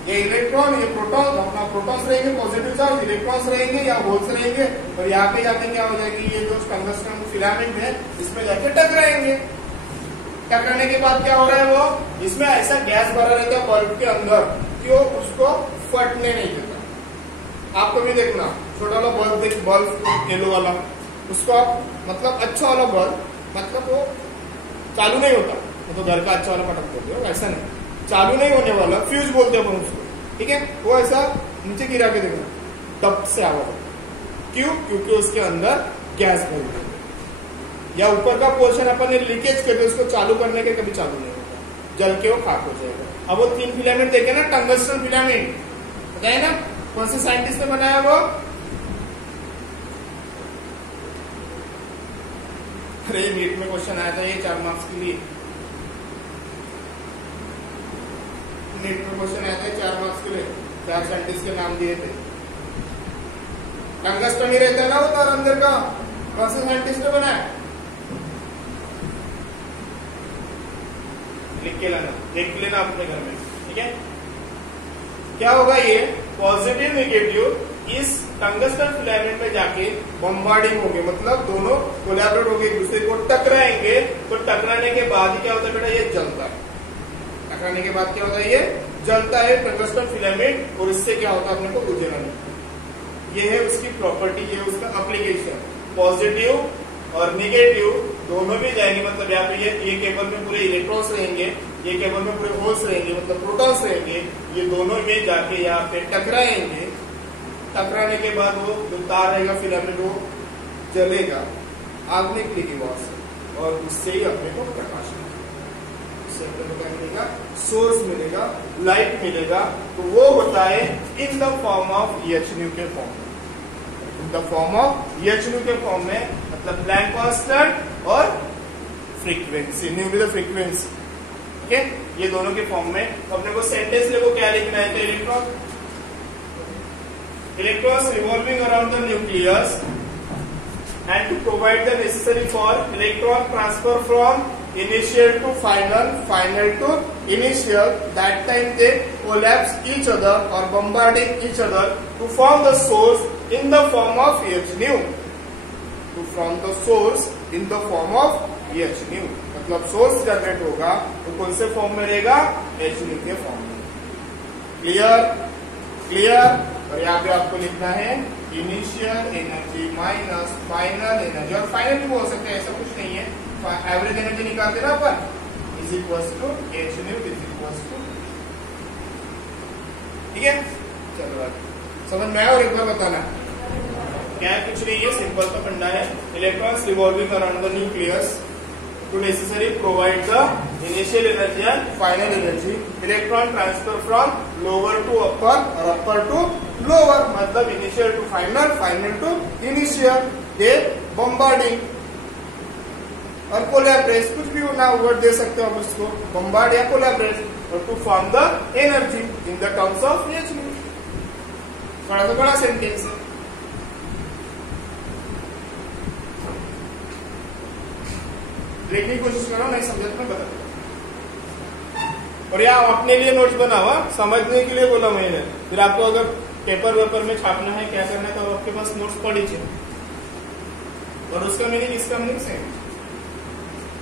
ये इलेक्ट्रॉन, ये प्रोटॉन, अपना प्रोटॉन्स रहेंगे, पॉजिटिव चार्ज, इलेक्ट्रॉन्स रहेंगे या होल्स रहेंगे, और यहाँ पे जाके क्या हो जाएगी, ये जो टंगस्टन फिलामेंट है इसमें जाके टकराएंगे। टकराने के बाद क्या हो रहा है, वो इसमें ऐसा गैस भरा रहता है बल्ब के अंदर कि वो उसको फटने नहीं देता। आपको भी देखना, छोटा वाला बल्ब देख, बल्ब येलो वाला, उसको आप मतलब अच्छा वाला बल्ब, मतलब वो चालू नहीं होता, तो घर का अच्छा वाला पटक बोलते हो, ऐसा नहीं, चालू नहीं होने वाला, फ्यूज बोलते हैं उसको, ठीक है, वो ऐसा नीचे गिरा के देखना, तब से आवाज होता। क्यों? क्योंकि उसके अंदर गैस भरी है, या ऊपर का पोर्शन अपन ने लीकेज करके उसको चालू करने के कभी चालू नहीं होता, जल के वो खाक हो जाएगा। अब वो 3 फिलामेंट देखे ना, टंगस्टन फिलामेंट, बताए ना कौन से साइंटिस्ट ने बनाया वो? अरे नीट में क्वेश्चन आया था ये 4 मार्क्स के लिए, नीट में क्वेश्चन आया था 4 मार्क्स के लिए, 4 साइंटिस्ट के नाम दिए थे। टंगस्टन ही रहता है ना वो तार अंदर का, कौन से साइंटिस्ट ने बनाया? लिख के लाना, देख लेना अपने घर में, ठीक है। क्या होगा, ये पॉजिटिव नेगेटिव इस टंगस्टन फिलामेंट में जाके बम्बार्डिंग होंगे, मतलब दोनों कोलैबोरेट होंगे, एक दूसरे को टकराएंगे। तो टकराने के बाद क्या होता है बेटा, ये जलता है। टकराने के बाद क्या होता है, ये जलता है टंगस्टन फिलामेंट, और इससे क्या होता है, अपने को उजाला मिलता है। ये है उसकी प्रॉपर्टी, ये उसका एप्लीकेशन। पॉजिटिव और नेगेटिव दोनों भी जाएंगे, मतलब यहाँ पे ये केबल में पूरे इलेक्ट्रॉन्स रहेंगे, ये केबल में पूरे होल्स रहेंगे, मतलब प्रोटॉन्स रहेंगे, ये दोनों में जाके यहाँ पे टकराएंगे। टकराने के बाद वो जो तार रहेगा फिलामेंट वो जलेगा, आग निकलेगी वहां से, और उससे ही अपने को प्रकाश उससे अपने को क्या मिलेगा, सोर्स मिलेगा, लाइट मिलेगा। तो वो होता है in the form of EHν के फॉर्म में, इन द फॉर्म ऑफ EHν के फॉर्म में, मतलब प्लैंक कांस्टेंट और frequency, new with the frequency, ठीक है, ये दोनों के फॉर्म में। अपने को सेंटेंस देखो क्या लिखना है, electron electrons revolving around the nucleus and to provide the necessary for electron transfer from initial to final, final to initial, that time they collapse each other or bombarding each other to form the source in the form of EHν, to form the source in the form of EHν, मतलब source generate होगा तो कौन से form में रहेगा, Hν के form में। Clear? Clear? और यहाँ पे आपको लिखना है initial energy minus final energy, और फाइनल भी बोल सकते हैं, ऐसा कुछ नहीं है, एवरेज एनर्जी निकालते ना अपन, is equals to Hν is equals to, ठीक है। चलो समझ में आया? और एक बार बताना क्या है, कुछ नहीं है, सिंपल सा फंडा है। Electrons revolving around the nucleus to necessarily provide the initial energy and final energy. Electron transfer from lower to upper or upper to lower, मतलब initial to final, final to initial. they bombarding और collaborate, कुछ भी ना word दे सकते हो आप उसको, bombard या collaborate, और to form the energy in the terms of EHν। थोड़ा सा बड़ा सेंटेंस है, देखने की कोशिश करो, नहीं समझे तो मैं बता। और यहाँ अपने लिए नोट्स बना हुआ, समझने के लिए बोला मैंने, फिर आपको अगर पेपर वेपर में छापना है, क्या करना है, तो आपके पास नोट्स पड़ी चाहिए, और उसका मीनिंग इसका मीनिंग सेम।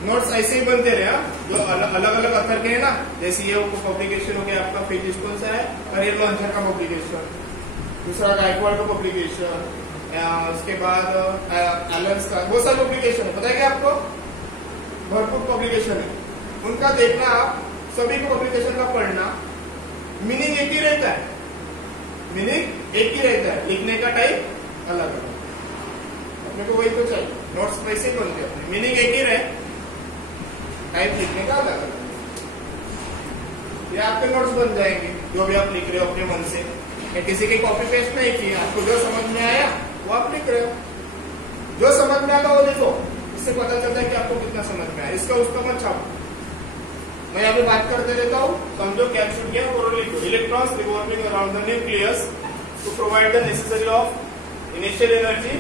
नोट्स ऐसे ही बनते रहे, जो अलग अलग अथर के है ना, जैसे ये पब्लिकेशन हो गया आपका, फिजिक्स कौन सा है, करियर लॉन्चर का पब्लिकेशन, दूसरा गायकवाड़ का पब्लिकेशन, उसके बाद एलेंस का, वो सब पब्लिकेशन है, पता है क्या आपको, भरपूर पब्लिकेशन है, उनका देखना आप, सभी को पब्लिकेशन का पढ़ना, मीनिंग एक ही रहता है, मीनिंग एक ही रहता है, लिखने का टाइप अलग अलग। अपने को वही तो चाहिए, नोट्स वैसे ही बनते हैं, मीनिंग एक ही रहे, टाइप लिखने का अलग अलग। ये आपके नोट्स बन जाएंगे जो भी आप लिख रहे हो अपने मन से, या किसी की कॉपी पेस्ट नहीं की, आपको जो समझ में आया वो आप लिख रहे हो, जो समझ में आता वो लिखो, इससे पता चलता है कि आपको कितना समझ में आया। इसका उसका मत छापो। मैं अभी बात करते रहता हूँ, समझो कैप्सूल क्या है और लिखो। Electrons revolving around the nucleus to provide the necessary of initial energy,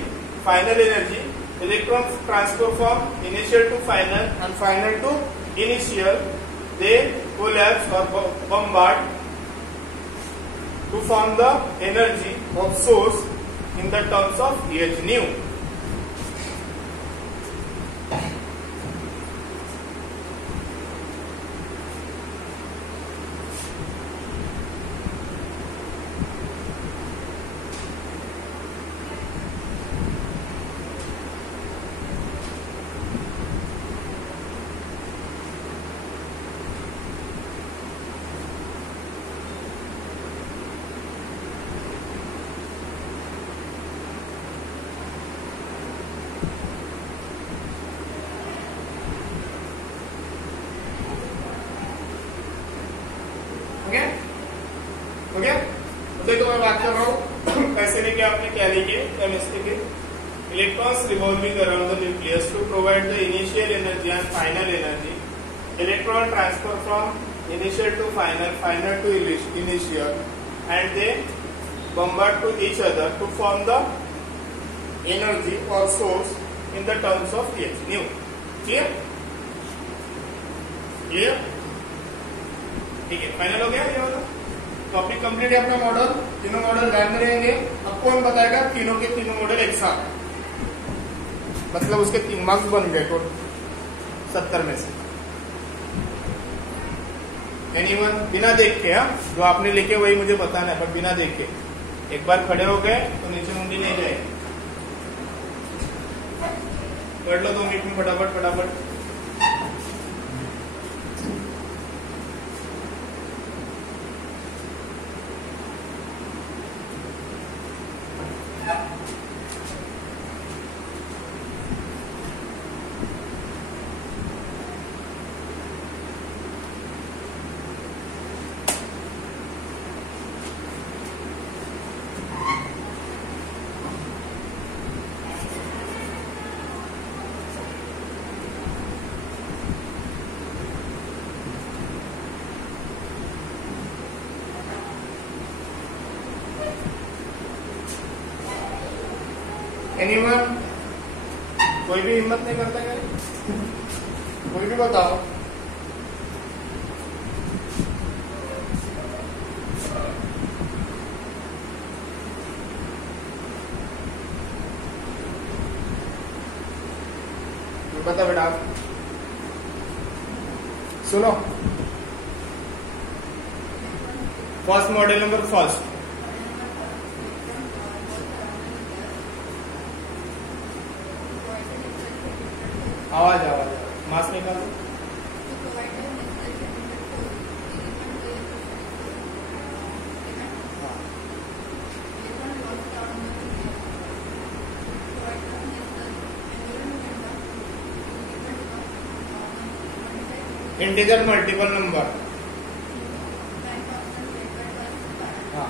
final energy. Electrons transfer from initial to final and final to initial. They collapse or bombard to form the energy of source in the terms of H nu. Okay, देखो मैं बात कर रहा हूँ पैसे लेके आपने क्या लिखे केमिस्ट्री के। Electrons revolving around the nucleus to provide the initial energy and final energy. Electron transfer from initial to final, final to initial, and they bombard to each other to form the energy or source in the terms of H nu. Clear? Clear? ठीक है, final हो गया ये वाला topic complete है अपना model. तीनों model ध्यान में रहेंगे। अब कौन बताएगा तीनों के तीनों मॉडल एक साथ, मतलब उसके 3 मार्क्स बन गए टोटल 70 में से। एनीवन? बिना देख के, हाँ जो आपने लिखे वही मुझे बताना है, पर बिना देख के। एक बार खड़े हो गए तो नीचे मुंडी नहीं जाएगी। पढ़ लो 2 मिनट में फटाफट फटाफट। एनीवन? कोई भी हिम्मत नहीं करता क्या? कोई भी बताओ। बता बेटा, सुनो। फर्स्ट मॉडल नंबर फर्स्ट, आवाज मास्क निकाल दो। इंटीजर मल्टीपल नंबर, हाँ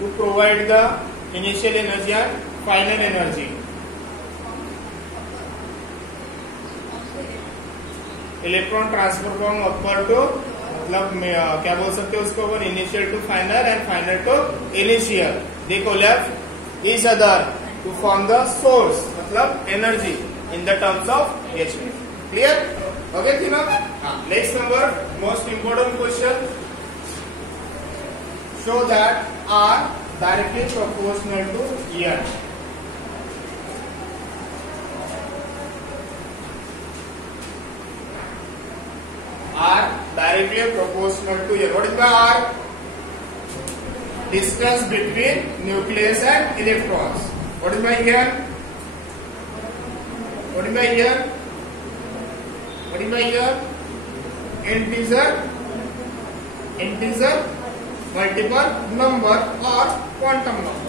to provide the initial energy and final energy. Electron transfer from upper to, मतलब क्या बोल सकते हो उसको, initial to final and final to initial. They collapse each other to form the source, मतलब energy in the terms of H। Clear? Okay तीनों? Next number, most important question. Show that R directly proportional to ER. R directly proportional to ER. What is the R? Distance between nucleus and electrons. What is by here? What is by here? What is here? Integer, multiple number और quantum number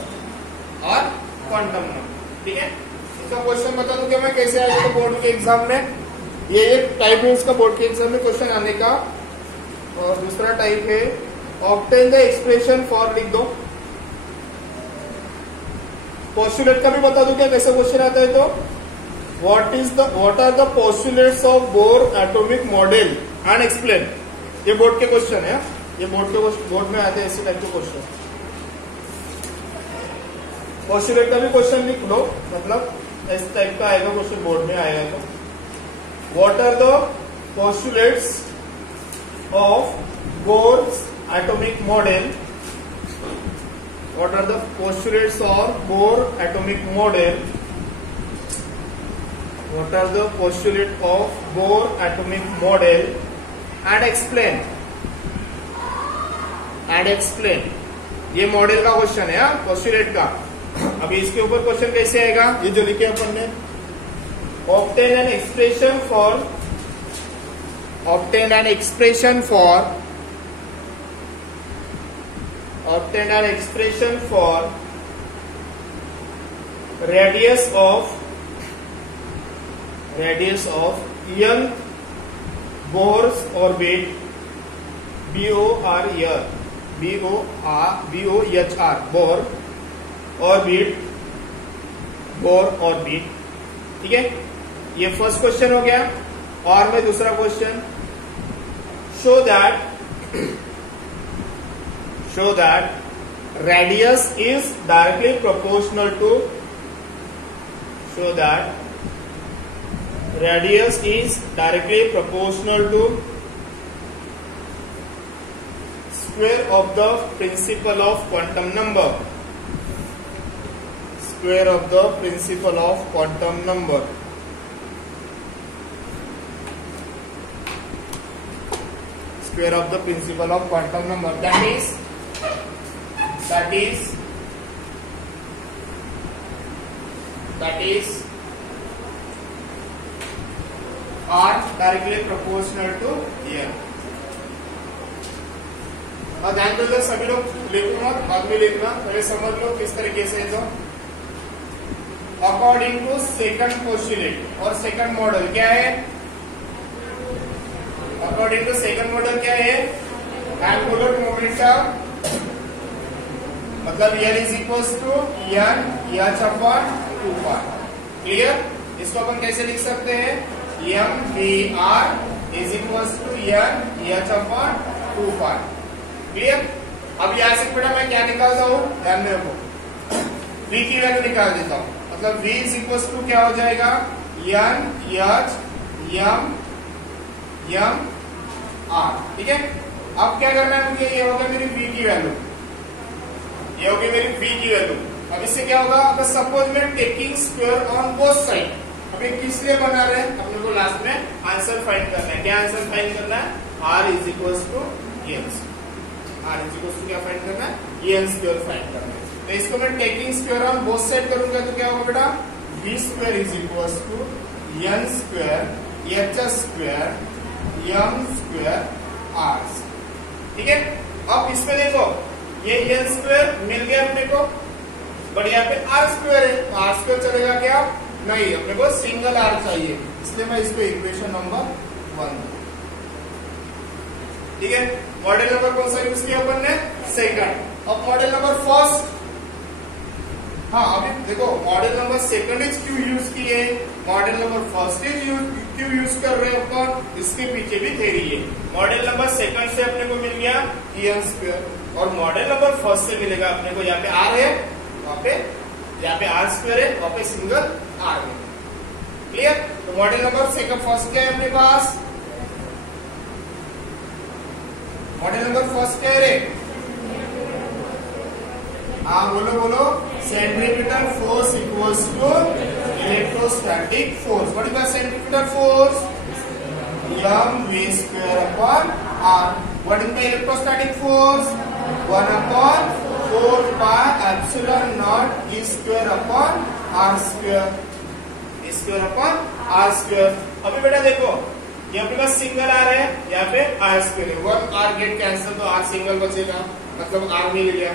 ठीक है। इसका question बता दूं क्या मैं कैसे आया था बोर्ड के एग्जाम में। ये एक टाइप है इसका बोर्ड के एग्जाम में क्वेश्चन आने का। और दूसरा टाइप है ऑब्टेन द एक्सप्रेशन फॉर, लिख दो। पोस्टुलेट का भी बता दूं क्या कैसे क्वेश्चन आता है। तो what are the postulates of Bohr atomic model and explain. ये बोर्ड के क्वेश्चन है, ये बोर्ड में आते हैं ऐसे टाइप के क्वेश्चन। पोस्टुलेट का भी क्वेश्चन लिख लो, मतलब इस टाइप का आएगा क्वेश्चन बोर्ड में आएगा। तो what are the postulates of Bohr's atomic model, what are the postulates of Bohr atomic model, what are the postulates of Bohr atomic model and explain, ये मॉडल का क्वेश्चन है postulate का। अभी इसके ऊपर क्वेश्चन कैसे आएगा, ये जो लिखे अपन ने, obtain an expression for radius of young Bohr's orbit, B-O-H-R, Bohr orbit, ठीक है। ये फर्स्ट क्वेश्चन हो गया। और में दूसरा question, show that radius is directly proportional to square of the principle of quantum number, square of the principle of quantum number, that is R directly proportional to here। और ध्यान दो सभी लोग लिखूंगा, बाद में लिखना, पहले समझ लो किस तरीके से। तो अकॉर्डिंग टू सेकंड पोस्टुलेट और सेकंड मॉडल क्या है, अकॉर्डिंग टू सेकंड मॉडल क्या है, एंगुलर मोमेंटम मतलब L is equal to n h upon 2 clear. इसको अपन कैसे लिख सकते हैं, mvr is equal to n h upon 2 clear. अब यहां से बेटा मैं क्या निकालता हूं, ध्यान में रखो, v की वैल्यू निकाल देता हूं। मतलब v इज इक्वल टू क्या हो जाएगा, n h m r, ठीक है। अब क्या करना है मुझे, ये होगा मेरी v की वैल्यू, ये होगी मेरी v की वैल्यू। अब इससे क्या होगा, अगर सपोज में taking square on both side, अब ये किस लिए बना रहे हैं, अपने को लास्ट में आंसर फाइंड करना है। क्या आंसर फाइंड करना है, r इज इक्वल टू क्या फाइंड करना है, n स्क्वायर फाइंड करना है। तो इसको मैं taking square on both side करूंगा तो क्या होगा बेटा, v square is equal to n square h square m square r, ठीक है। अब इसमें देखो ये n स्क्वायर मिल गया अपने को, बट यहाँ पे r स्क्वायर है, r स्क्वायर चलेगा क्या, नहीं, अपने को सिंगल r चाहिए, इसलिए मैं इसको इक्वेशन नंबर 1, ठीक है। मॉडल नंबर कौन सा यूज किया अपन ने, सेकंड। अब मॉडल नंबर फर्स्ट, हाँ अभी देखो मॉडल नंबर सेकंड इज क्यों यूज किए, मॉडल नंबर फर्स्ट इज क्यों यूज कर रहे हैं अपन, इसके पीछे भी थ्योरी है। मॉडल नंबर सेकंड से अपने को मिल गया n स्क्वायर, और मॉडल नंबर फर्स्ट से मिलेगा अपने को, यहाँ पे r है, वहां पे यहाँ पे r स्क्वायर है, वहां पे सिंगल r है, क्लियर। तो मॉडल नंबर सेकंड फर्स्ट क्या है अपने पास, मॉडल नंबर फर्स्ट क्या है, हाँ बोलो, centripetal force equals to electrostatic force. What is the centripetal force, mv square upon r। What is the electrostatic force, 1 upon 4 pi epsilon naught e square upon r square, e square upon r square. अभी बेटा देखो ये अपने पास single are है, यहाँ पे are square है, 1 R get cancel तो आर सिंगल बचेगा, मतलब आर मिल गया।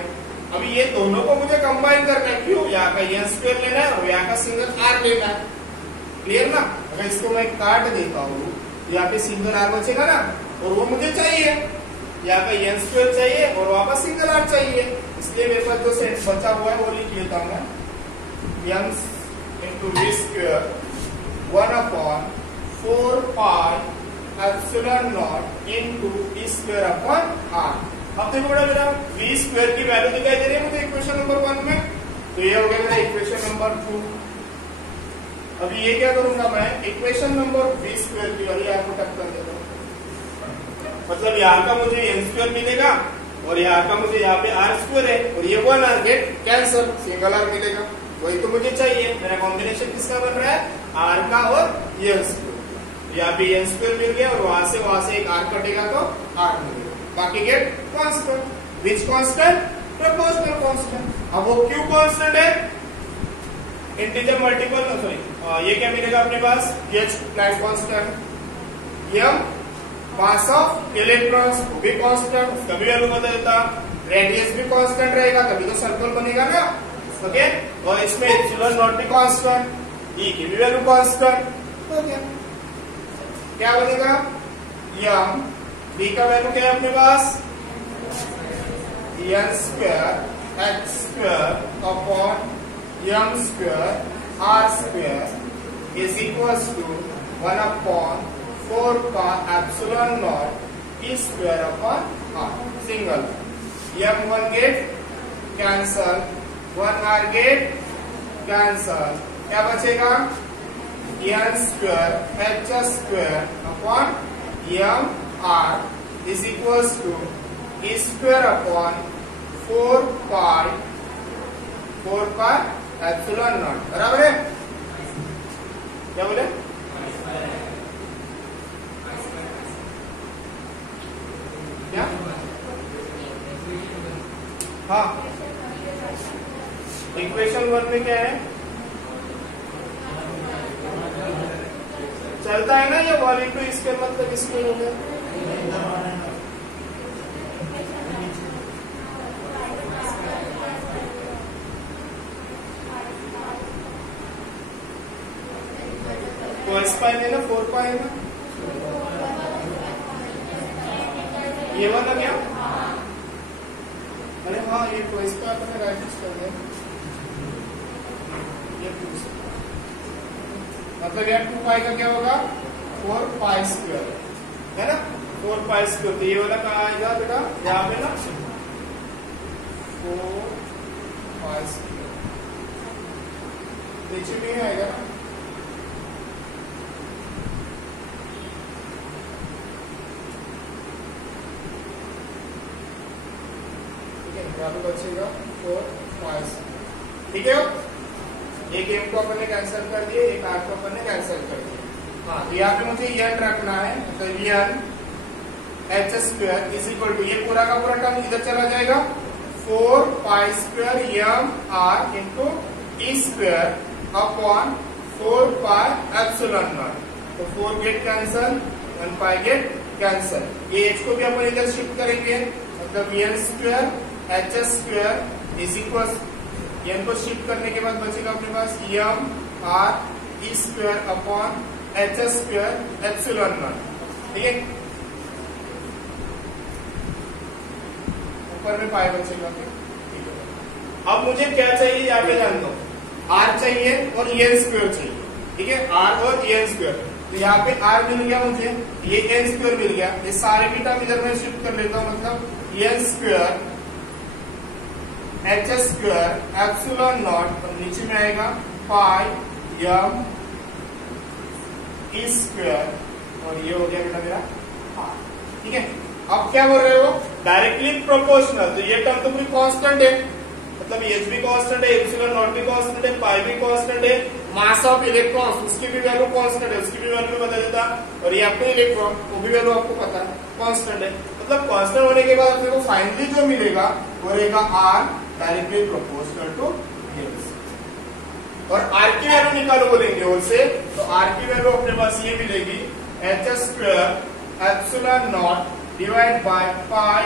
अभी ये दोनों को मुझे कंबाइन करना है, क्यों? यहाँ का एन स्क्वायर लेना है और यहाँ का सिंगल आर लेना है, क्लियर ना? अगर इसको मैं काट देता हूँ, यहाँ पे सिंगल आर बचेगा ना, और वो मुझे चाहिए, यहाँ का एन स्क्वायर चाहिए और वहां पर सिंगल आर चाहिए, इसलिए मेरे पास जो सेट बचा हुआ है वो लिख लेता हूँ मैं, N into V square 1/4 pi epsilon naught into E square upon R. अब देखो बेटा मेरा वी स्क्वायर की वैल्यू दिखाई दे रही है मुझे इक्वेशन नंबर 1 में, तो ये हो गया मेरा इक्वेशन नंबर 2। अभी ये क्या करूंगा मैं, इक्वेशन नंबर वी स्क्वायर की वाली आपको टक्कर दे दूं, मतलब यहाँ का मुझे एन स्क्वायर मिलेगा और यहाँ का मुझे यहाँ पे आर स्क्वायर है, और ये 1 R get cancel, single R मिलेगा, वही तो मुझे चाहिए। मेरा कॉम्बिनेशन किसका बन रहा है, आर का और एन स्क्वायर। यहाँ पे एन स्क्वायर मिल गया और वहां से एक आर कटेगा तो आर मिलेगा, बाकी गेट कांस्टेंट, विच कांस्टेंट, प्रोपोर्शनल कांस्टेंट। अब वो क्यों कांस्टेंट है, इंटीजर मल्टीपल, सॉरी ये क्या मिलेगा अपने पास, H Planck constant, M mass of electrons वो भी कांस्टेंट, कभी वैल्यू बदल देता, रेडियस भी कांस्टेंट रहेगा, तभी तो सर्कल बनेगा ना, ओके। और इसमें एप्सिलॉन नॉट भी कांस्टेंट, ई की भी वैल्यू कांस्टेंट, तो क्या बनेगा, एम बी का वैल्यू क्या है अपने पास, N square X square upon M square R square is equal to 1/4 का epsilon naught E square upon R. Single M 1 get cancel, 1 R get cancel, क्या बचेगा, N square H square upon M R is equal to E square upon 4 pi epsilon naught, बराबर है? क्या बोले, क्या? हाँ, equation 1 में क्या है, चलता है ना ये 1 इंटू इसके मतलब इसके हो गया, तो पाई है ना 4 पाई है ना, ये वाला क्या, अरे हाँ ये तो इसका अपने राइट कर दिया, ये मतलब यार 2 पाई का क्या होगा, 4 पाई स्क्वायर है ना, 4 पाई स्क्वायर, तो ये वाला कहाँ आएगा बेटा, यहाँ पे ना 4 पाई स्क्वायर नीचे भी आएगा ना, यहाँ पे बचेगा 4 पाई, ठीक है। एक एम को अपन ने कैंसिल कर दिए, एक आर को अपन ने कैंसिल कर दिया। हाँ, तो यहाँ पे मुझे एन रखना है, तो N H square is equal to, ये पूरा का पूरा टर्म इधर चला जाएगा, 4 pi square M R into E square upon 4 pi epsilon naught, तो 4 get cancel, 1 pi get cancel, ये एच को भी अपन इधर शिफ्ट करेंगे, मतलब N square H square is equal, N को शिफ्ट करने के बाद बचेगा अपने पास M R E square upon H square epsilon not, ठीक है। ऊपर में पाई बचेगा, अब मुझे क्या चाहिए यहाँ पे जान दो, आर चाहिए और एन स्क्वायर चाहिए, ठीक है, आर और एन स्क्वायर, तो यहाँ पे आर मिल गया मुझे, ये एन स्क्वायर मिल गया, ये सारे की टर्म इधर में शिफ्ट कर लेता हूँ, मतलब N square H square epsilon naught और नीचे में आएगा पाई एम ई स्क्वायर, और ये हो गया बेटा मेरा आर, ठीक है। अब क्या बोल रहे हो, डायरेक्टली प्रोपोर्शनल, तो ये टर्म तो पूरी कांस्टेंट है, मतलब एच भी कांस्टेंट है, एप्सिलॉन नॉट भी कांस्टेंट है, पाई भी कांस्टेंट है, मास ऑफ इलेक्ट्रॉन्स उसकी भी वैल्यू कांस्टेंट है, उसकी भी वैल्यू बता देता, और ये आपको इलेक्ट्रॉन वो भी वैल्यू आपको पता है कांस्टेंट है, मतलब कांस्टेंट होने के बाद अपने को फाइनली जो मिलेगा वो रहेगा R directly proportional to H, और आर की वैल्यू निकालो बोलेंगे और से, तो आर की वैल्यू अपने पास ये मिलेगी H square epsilon naught divide by pi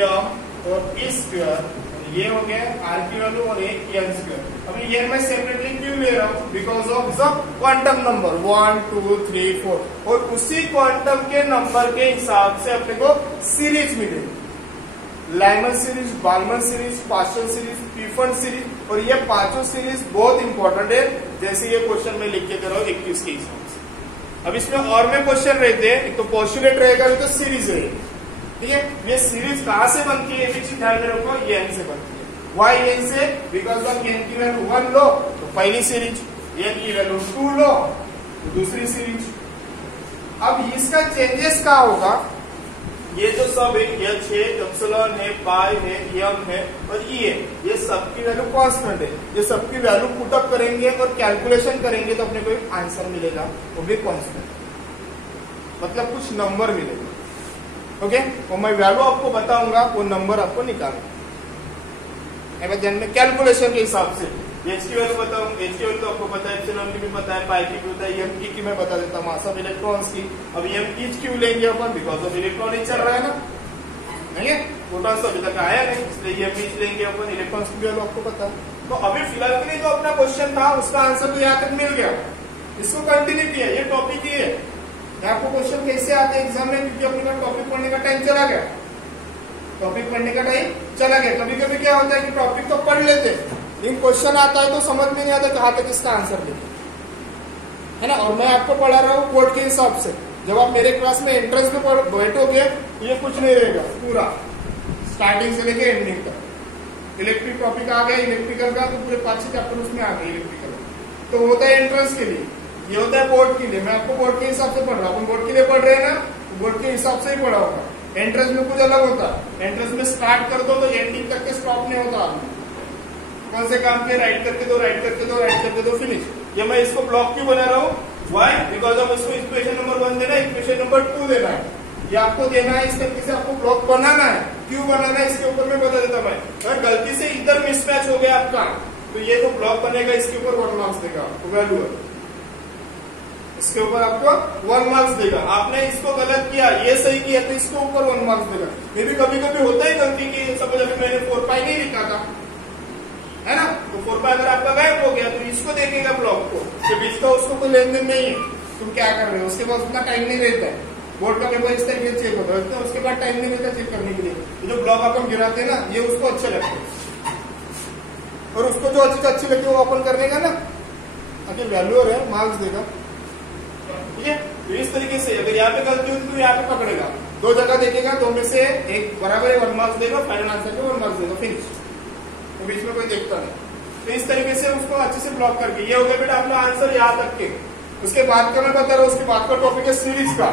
M और ई स्क्वायर, ये हो गया आर की वैल्यू और एक एन स्क्वायर। अभी ये मैं सेपरेटली क्यों ले रहा हूं? Because of the quantum number 1 2 3 4 और उसी क्वांटम के नंबर के हिसाब से अपने को सीरीज मिलेगी। Lyman series, Balmer series, Pascal series, Pfund series, और ये पांचों सीरीज बहुत इंपॉर्टेंट है। जैसे ये क्वेश्चन में लिख के दे रहा हूं 21 के हिसाब से। अब इसमें और में क्वेश्चन रहते हैं, एक तो पोस्टुलेट रहेगा, एक तो सीरीज रहेगी। ठीक है, ये सीरीज कहां से बनती है, ये चीज ध्यान में रखो, ये एन से बनती है। वाई एन से? बिकॉज ऑफ एन की वैल्यू 1 लो तो पहली सीरीज, एन की वैल्यू 2 लो तो दूसरी सीरीज। अब इसका चेंजेस क्या होगा? ये जो सब है, एच है, एप्सिलॉन है, पाई है, एम है और ई है, ये सबकी वैल्यू कांस्टेंट है। ये सबकी वैल्यू पुटअप करेंगे और कैलकुलेशन करेंगे तो अपने को एक आंसर मिलेगा, वो भी कांस्टेंट, मतलब कुछ नंबर मिलेगा। ओके, और मैं वैल्यू आपको बताऊंगा, वो नंबर आपको निकालना में कैलकुलेशन के हिसाब से। एच की वैल्यू बताऊंगा, एच की वैल्यू तो आपको पता है, एप्सिलॉन की भी पता है, पाई की भी पता है, एम की मैं बता देता हूँ, मास ऑफ इलेक्ट्रॉन्स की। अब एम की क्यों लेंगे अपन? बिकॉज ऑफ इलेक्ट्रॉन ही चल रहा है ना, नहीं है, प्रोटॉन्स तो अभी तक आया नहीं, इसलिए एम की लेंगे अपन, इलेक्ट्रॉन्स की वैल्यू आपको पता है। तो अभी फिलहाल के लिए जो अपना क्वेश्चन था उसका आंसर तो यहाँ तक मिल गया, इसको कंटिन्यू किया, ये टॉपिक ही है। आपको क्वेश्चन कैसे आते हैं एग्जाम में, क्योंकि अपने का टॉपिक पढ़ने का टाइम चला गया, टॉपिक पढ़ने का टाइम चला गया। कभी कभी क्या होता है कि टॉपिक तो पढ़ लेते, लेकिन क्वेश्चन आता है तो समझ में नहीं आता कहाँ तक इसका आंसर लिखे, है ना। और मैं आपको पढ़ा रहा हूँ बोर्ड के हिसाब से। जब आप मेरे क्लास में एंट्रेंस में बैठोगे ये कुछ नहीं रहेगा, पूरा स्टार्टिंग से लेके एंडिंग तक। इलेक्ट्रिक टॉपिक आ गया, इलेक्ट्रिकल का तो पूरे 5 चैप्टर उसमें आ गए इलेक्ट्रिकल। तो होता है एंट्रेंस के लिए, ये होता है बोर्ड के लिए। मैं आपको बोर्ड के हिसाब से पढ़ रहा हूँ, अपन बोर्ड के लिए पढ़ रहे हैं ना, बोर्ड के हिसाब से ही पढ़ा होगा। एंट्रेंस में कुछ अलग होता है, एंट्रेंस में स्टार्ट कर दो तो एंडिंग तक के स्टॉप नहीं होता। आपने कौन से काम के राइट करके दो, राइट करके दो, राइट करके दो, फिनिश। ये मैं इसको ब्लॉक क्यों बना रहा हूँ? व्हाई? बिकॉज ऑफ इसको इक्वेशन नंबर 1 देना है, इक्वेशन नंबर 2 देना है, ये आपको देना है। इस तरीके से आपको ब्लॉक बनाना है। क्यों बनाना है इसके ऊपर मैं बता देता हूँ। अगर गलती से इधर मिसमैच हो गया आपका, तो ये जो ब्लॉक बनेगा इसके ऊपर 1 मार्क्स देगा आपको, वैल्यू है इसके ऊपर आपको 1 मार्क्स देगा। आपने इसको गलत किया, ये सही किया, तो इसके ऊपर 1 मार्क्स देगा। ये भी कभी कभी होता है गलती की, सपोज अभी मैंने 4 पाई नहीं लिखा था, है ना, तो 4 पाई अगर आपका गायब हो गया तो इसको देखेगा ब्लॉक को, जब इसका उसको कोई लेन देन नहीं है, तुम क्या कर रहे हो। उसके बाद उतना टाइम नहीं रहता है, बोर्ड का पेपर इस तरीके से चेक होता है, उसके बाद टाइम नहीं रहता चेक करने के लिए। जो ब्लॉक अपन गिराते हैं ना, ये उसको अच्छे लगते हैं, और उसको जो चीज अच्छी लगती है वो अपन करने का ना, अगर वैल्यू है मार्क्स देगा। ठीक है, तो इस तरीके से अगर यहाँ पे गलती होती तो यहाँ पे पकड़ेगा, 2 जगह देखेगा, 2 में से एक बराबर 1 मार्क्स देगा, फाइनल आंसर को 1 मार्क्स देगा, फिनिश। तो बीच में कोई देखता नहीं। तो इस तरीके से उसको अच्छे से ब्लॉक करके, ये हो गया बेटा अपना आंसर यहाँ तक के। उसके बाद का मैं बता रहा हूँ, उसके बाद का टॉपिक है सीरीज का।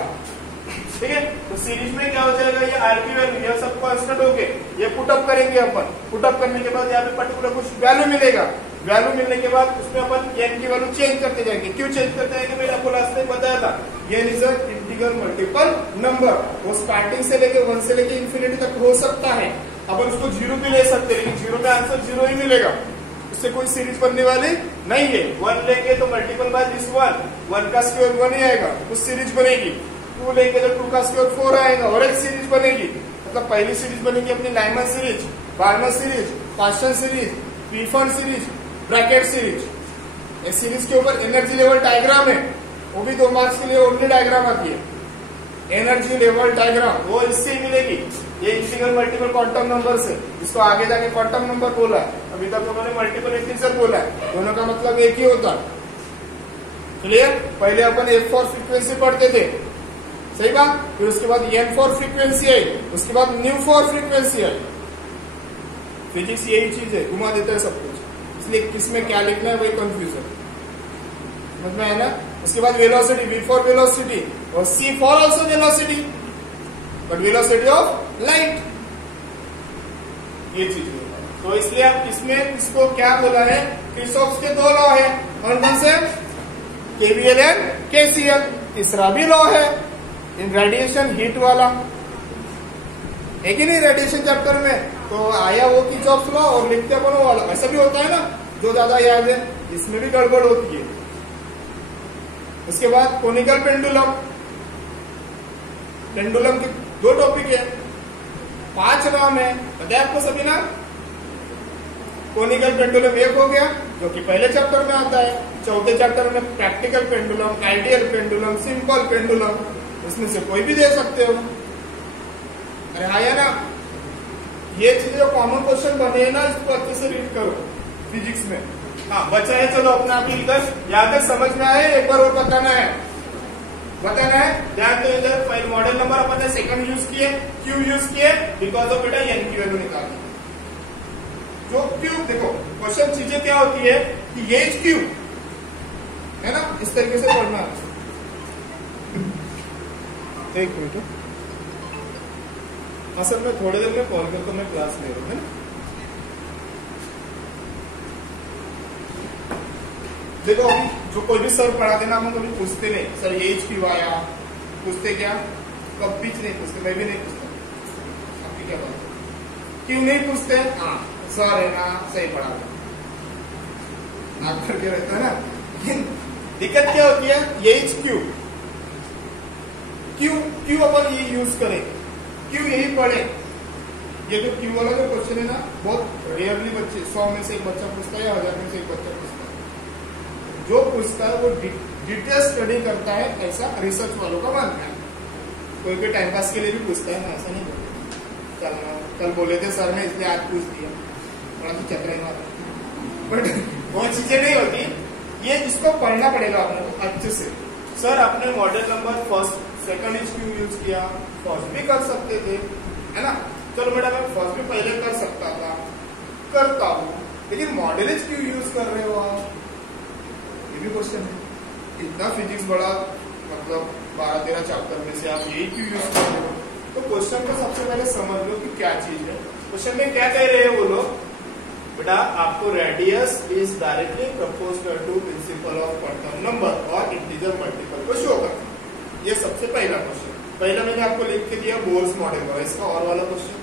ठीक है, तो सीरीज में क्या हो जाएगा, ये आर की वैल्यू, ये सब कांस्टेंट हो गए, ये पुटअप करेंगे अपन। पुटअप करने के बाद यहाँ पे पर्टिकुलर कुछ वैल्यू मिलेगा, वैल्यू मिलने के बाद उसमें अपन एन की वैल्यू चेंज करते जाएंगे। क्यों चेंज करते जाएंगे, मैंने आपको लास्ट में बताया था, ये इज इंटीग्रल मल्टीपल नंबर। वो स्टार्टिंग से लेके 1 से लेके इंफिनिटी तक हो सकता है। अपन उसको 0 भी ले सकते हैं, लेकिन 0 में आंसर 0 ही मिलेगा, उससे कोई सीरीज बनने वाली नहीं है। 1 लेंगे तो मल्टीपल बाय दिस 1 का स्क्वायर 1 ही आएगा, कुछ सीरीज बनेगी। 2 लेंगे तो 2 का स्क्वायर 4 आएगा और एक सीरीज बनेगी। मतलब पहली सीरीज बनेगी अपनी Lyman series, Balmer series, Pascal series, Pfund series, Brackett series. इस सीरीज के ऊपर एनर्जी लेवल डायग्राम है, वो भी 2 मार्क्स के लिए ओनली डायग्राम आती है। एनर्जी लेवल डायग्राम वो इससे ही मिलेगी, ये इंटीग्रल मल्टीपल क्वांटम नंबर से। इसको आगे जाके क्वांटम नंबर बोला है, अभी तक उन्होंने मल्टीपल इंटीजर बोला है, दोनों का मतलब एक ही होता है। क्लियर? पहले अपन F फॉर फ्रीक्वेंसी पढ़ते थे, सही बात। फिर उसके बाद N फॉर फ्रीक्वेंसी आई, उसके बाद new for frequency I. Physics यही चीज है, घुमा देता है सब कुछ, इसलिए किसमें क्या लिखना है वही कंफ्यूजन, समझ में है ना। उसके बाद वेलोसिटी, V फॉर वेलोसिटी और C for also velocity, but velocity of light, ये चीज है। तो इसलिए आप इसमें इसको क्या बोला है, किरचॉफ के 2 लॉ है, और कौन से, KVL एंड KCL। तीसरा भी लॉ है इन रेडिएशन हीट वाला, एक ही नहीं रेडिएशन चैप्टर में तो आया वो किरचॉफ लॉ और लिखते अपन वो वाला। ऐसा भी होता है ना, जो ज्यादा याद है, इसमें भी गड़बड़ होती है। उसके बाद कोनिकल पेंडुलम, पेंडुलम के 2 टॉपिक है, 5 नाम है, पता है आपको सभी नाम। कोनिकल पेंडुलम एक हो गया जो कि पहले चैप्टर में आता है, चौथे चैप्टर में practical pendulum, ideal pendulum, simple pendulum, इसमें से कोई भी दे सकते हो। अरे हाँ या ना, ये चीजें जो कॉमन क्वेश्चन बने हैं ना, इसको अच्छे से रीड करो फिजिक्स में। हाँ बचा है, चलो अपना अभी इधर यहाँ तक समझ में आए, एक बार और बताना है, ध्यान दो इधर। फाइल मॉडल नंबर अपन ने सेकंड यूज किए, क्यू यूज किए, बिकॉज ऑफ बेटा एन की वैल्यू निकाली। जो क्यू देखो क्वेश्चन चीजें क्या होती है कि ये क्यू है ना, इस तरीके से पढ़ना। एक मिनट, असल में थोड़ी देर में कॉल कर, तो मैं क्लास ले रहा हूँ, है ना। देखो जो कोई भी सर पढ़ा देना, हम कभी पूछते नहीं सर ये क्यों आया, पूछते क्या, कभी नहीं पूछते, मैं भी नहीं पूछता। आपकी क्या बात है, क्यों नहीं पूछते? हाँ सर है ना, सही पढ़ा आप करके रहता है ना। दिक्कत क्या होती है, ये क्यू क्यू क्यू अपन ये यूज करें, क्यों यही पढ़े। ये जो क्यू वाला जो क्वेश्चन है ना, बहुत रेयरली बच्चे 100 में से एक बच्चा पूछता है या 1000 में से एक बच्चा पूछता है। जो पूछता है वो डिटेल स्टडी करता है, ऐसा रिसर्च वालों का मानना है। कोई भी टाइम पास के लिए भी पूछता है ना, ऐसा नहीं बोलता कल बोले थे सर ने इसलिए आज पूछ दिया, थोड़ा सा चक्कर ही मारा, बट वो चीजें नहीं होती। ये इसको पढ़ना पड़ेगा आपको अच्छे से। सर आपने model number first second is क्यों यूज किया, फर्स्ट भी कर सकते थे, है ना। चलो बेटा मैं फर्स्ट भी पहले कर सकता था, करता हूँ, लेकिन मॉडल इज क्यों यूज कर रहे हो आप, ये भी क्वेश्चन है। इतना फिजिक्स बड़ा, मतलब 12-13 चैप्टर में से आप यही क्यों यूज कर रहे हो। तो क्वेश्चन को सबसे पहले समझ लो कि क्या चीज है। क्वेश्चन में क्या कह रहे हैं वो लोग, बेटा आपको radius is directly proportional to principal of quantum number और इंटीजर मल्टीपल को शो करना। ये सबसे पहला क्वेश्चन। पहला मैंने आपको लिख के दिया बोर्स मॉडल वाला, इसका और वाला क्वेश्चन,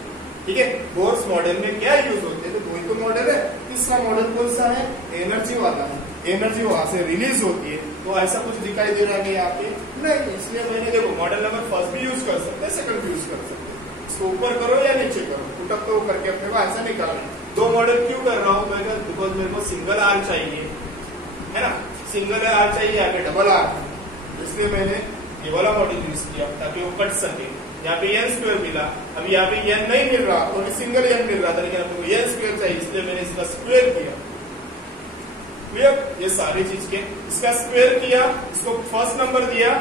ठीक है। बोर्स मॉडल में क्या यूज होते हैं, तो वही तो मॉडल है। तीसरा मॉडल कौन सा है, एनर्जी वाला है। एनर्जी वहां से रिलीज होती है, तो ऐसा कुछ दिखाई दे रहा है यहाँ पे नहीं, इसलिए मैंने देखो मॉडल नंबर फर्स्ट भी यूज कर सकते हैं, सेकंड भी यूज कर सकते हैं। इसको ऊपर करो या नीचे करो, पुटअप तो करके अपने को ऐसा निकालना। 2 मॉडल क्यों कर रहा हूँ मैं, बिकॉज मेरे को सिंगल आर चाहिए, है ना, सिंगल आर चाहिए, आगे डबल आर, इसलिए मैंने ये वाला मॉडल यूज किया ताकि वो कट सके। यहाँ पे n² मिला, अभी यहाँ पे n नहीं मिल रहा, तो सिंगल n मिल रहा था, लेकिन आपको n² चाहिए, इसलिए मैंने इसका स्क्वायर किया। क्लियर, ये सारी चीज के इसका स्क्वायर किया, इसको फर्स्ट नंबर दिया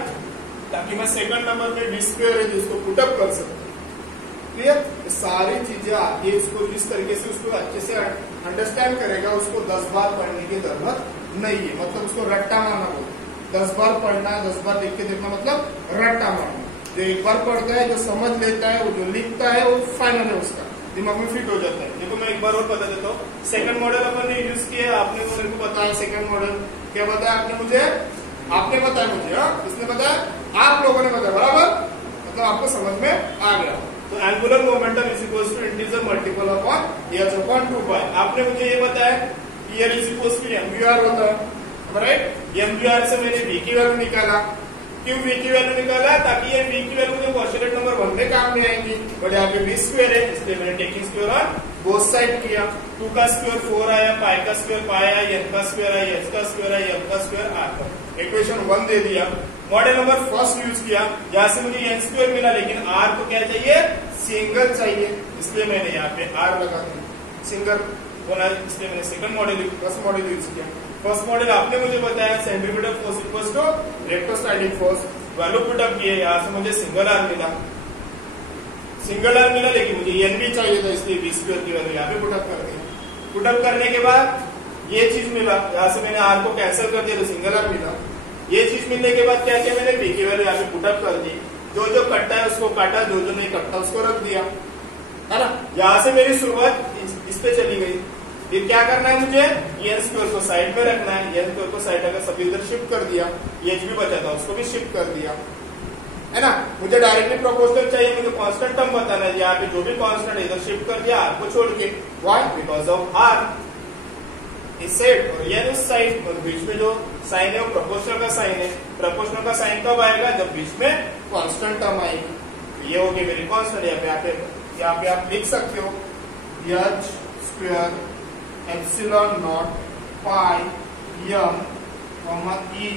ताकि मैं सेकंड नंबर में d² है जिसको पुटअप कर सकता। क्लियर, सारी चीजें आगे इसको जिस तरीके से उसको अच्छे से अंडरस्टैंड करेगा, उसको 10 बार पढ़ने की जरूरत नहीं है। मतलब उसको रट्टा मारना बोलते, 10 बार पढ़ना है, 10 बार देख के देखना, मतलब रट्टा मारना। जो एक बार पढ़ता है, जो समझ लेता है, वो जो लिखता है, वो फाइनल है, उसका दिमाग में फिट हो जाता है। देखो मैं एक बार और बता देता हूँ। सेकंड मॉडल अपन ने यूज किया, आपने मेरे को बताया सेकंड मॉडल क्या बताया आपने मुझे, आपने बताया मुझे, किसने बताया, आप लोगों ने बताया, बराबर, मतलब आपको समझ में आ गया। तो angular momentum is equal to integer multiple upon h upon 2π। आपने मुझे ये बताया कि h is equal to mvr होता है, राइट। mvr से मैंने v की वैल्यू निकाला, क्यों v की वैल्यू निकाला, ताकि ये v की वैल्यू मुझे पोस्टुलेट नंबर 1 में काम में आएंगी, बट यहाँ पे v² है, इसलिए मैंने taking square on both side किया। 2 का स्क्वायर 4 आया, पाई का स्क्वायर पाई आया, n का स्क्वायर आया, h का स्क्वायर आया, m का स्क्वायर आया। इक्वेशन 1 दे दिया। मॉडल नंबर फर्स्ट यूज किया, जहां से मुझे n² मिला, लेकिन r को क्या चाहिए, सिंगल चाहिए, इसलिए मैंने यहाँ पे r लगा दिया, सिंगल बोला, इसलिए मैंने second model first model use किया। फर्स्ट मॉडल आपने मुझे बताया centripetal force equals to electrostatic force, value put up किए, यहाँ से मुझे सिंगल आर मिला, लेकिन मुझे n भी चाहिए था, इसलिए v² की वैल्यू यहाँ पे पुटअप कर दिया। पुटअप करने के बाद ये चीज मिला, यहाँ से मैंने r को कैंसिल कर दिया, तो सिंगल आर मिला। ये चीज मिलने के बाद क्या किया मैंने, v की वैल्यू यहाँ पे पुटअप कर दी, जो जो कटता है उसको काटा, जो जो नहीं कटता उसको रख दिया, है ना। यहाँ से मेरी शुरुआत इस पे चली गई। फिर क्या करना है मुझे, n² को साइड में रखना है, n² को साइड अगर सभी उधर शिफ्ट कर दिया, h भी बचा था उसको भी शिफ्ट कर दिया, है ना। मुझे डायरेक्टली प्रोपोर्शनल चाहिए, मुझे कांस्टेंट टर्म बताना है, यहाँ पे जो भी कांस्टेंट इधर शिफ्ट कर दिया r को छोड़ के, व्हाई, बिकॉज ऑफ r इस साइड और n उस साइड, और बीच में जो साइन है वो प्रोपोर्शनल का साइन है। प्रोपोर्शनल का साइन कब आएगा, जब बीच में कांस्टेंट टर्म आएगी। ये हो गई मेरी कांस्टेंट। यहाँ पे आप लिख सकते हो H square epsilon naught pi M E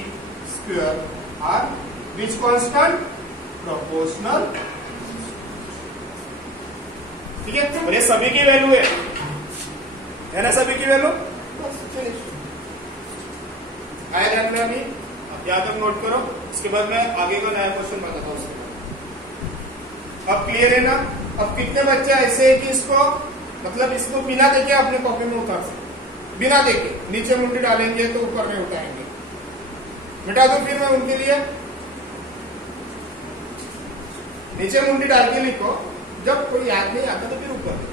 square R which constant proportional. ठीक है, और ये सभी की वैल्यू है ना, सभी की वैल्यू। आया ध्यान में अभी, यहाँ तक नोट करो, इसके बाद मैं आगे का नया क्वेश्चन बताता हूँ। अब क्लियर है ना। अब कितने बच्चे ऐसे है कि इसको मतलब इसको बिना देखे अपने कॉपी में उतार सकते, बिना देखे नीचे मुंडी डालेंगे तो ऊपर में उठाएंगे। मिटा दो फिर मैं उनके लिए, नीचे मुंडी डाल के लिखो, जब कोई याद नहीं आता तो फिर ऊपर।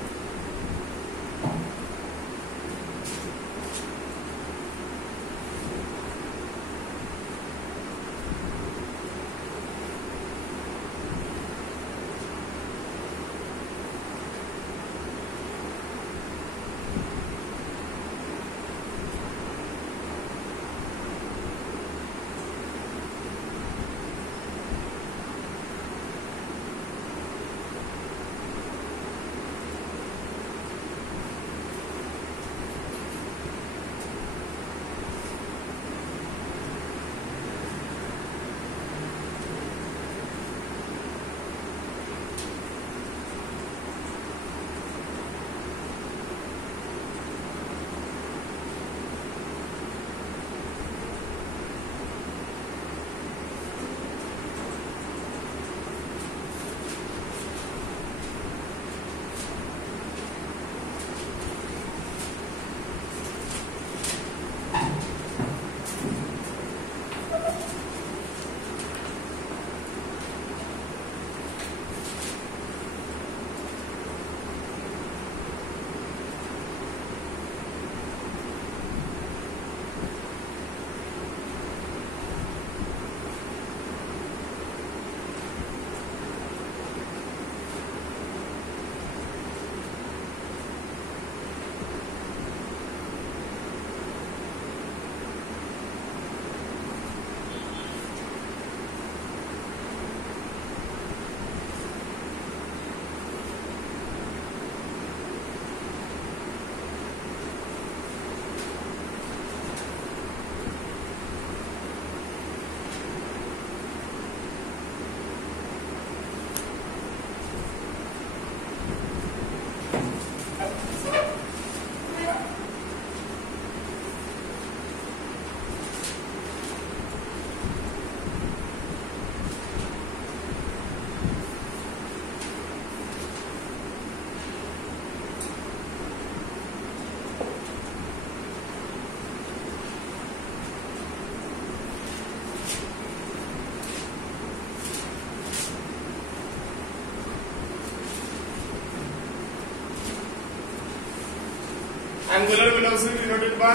Angular velocity denoted by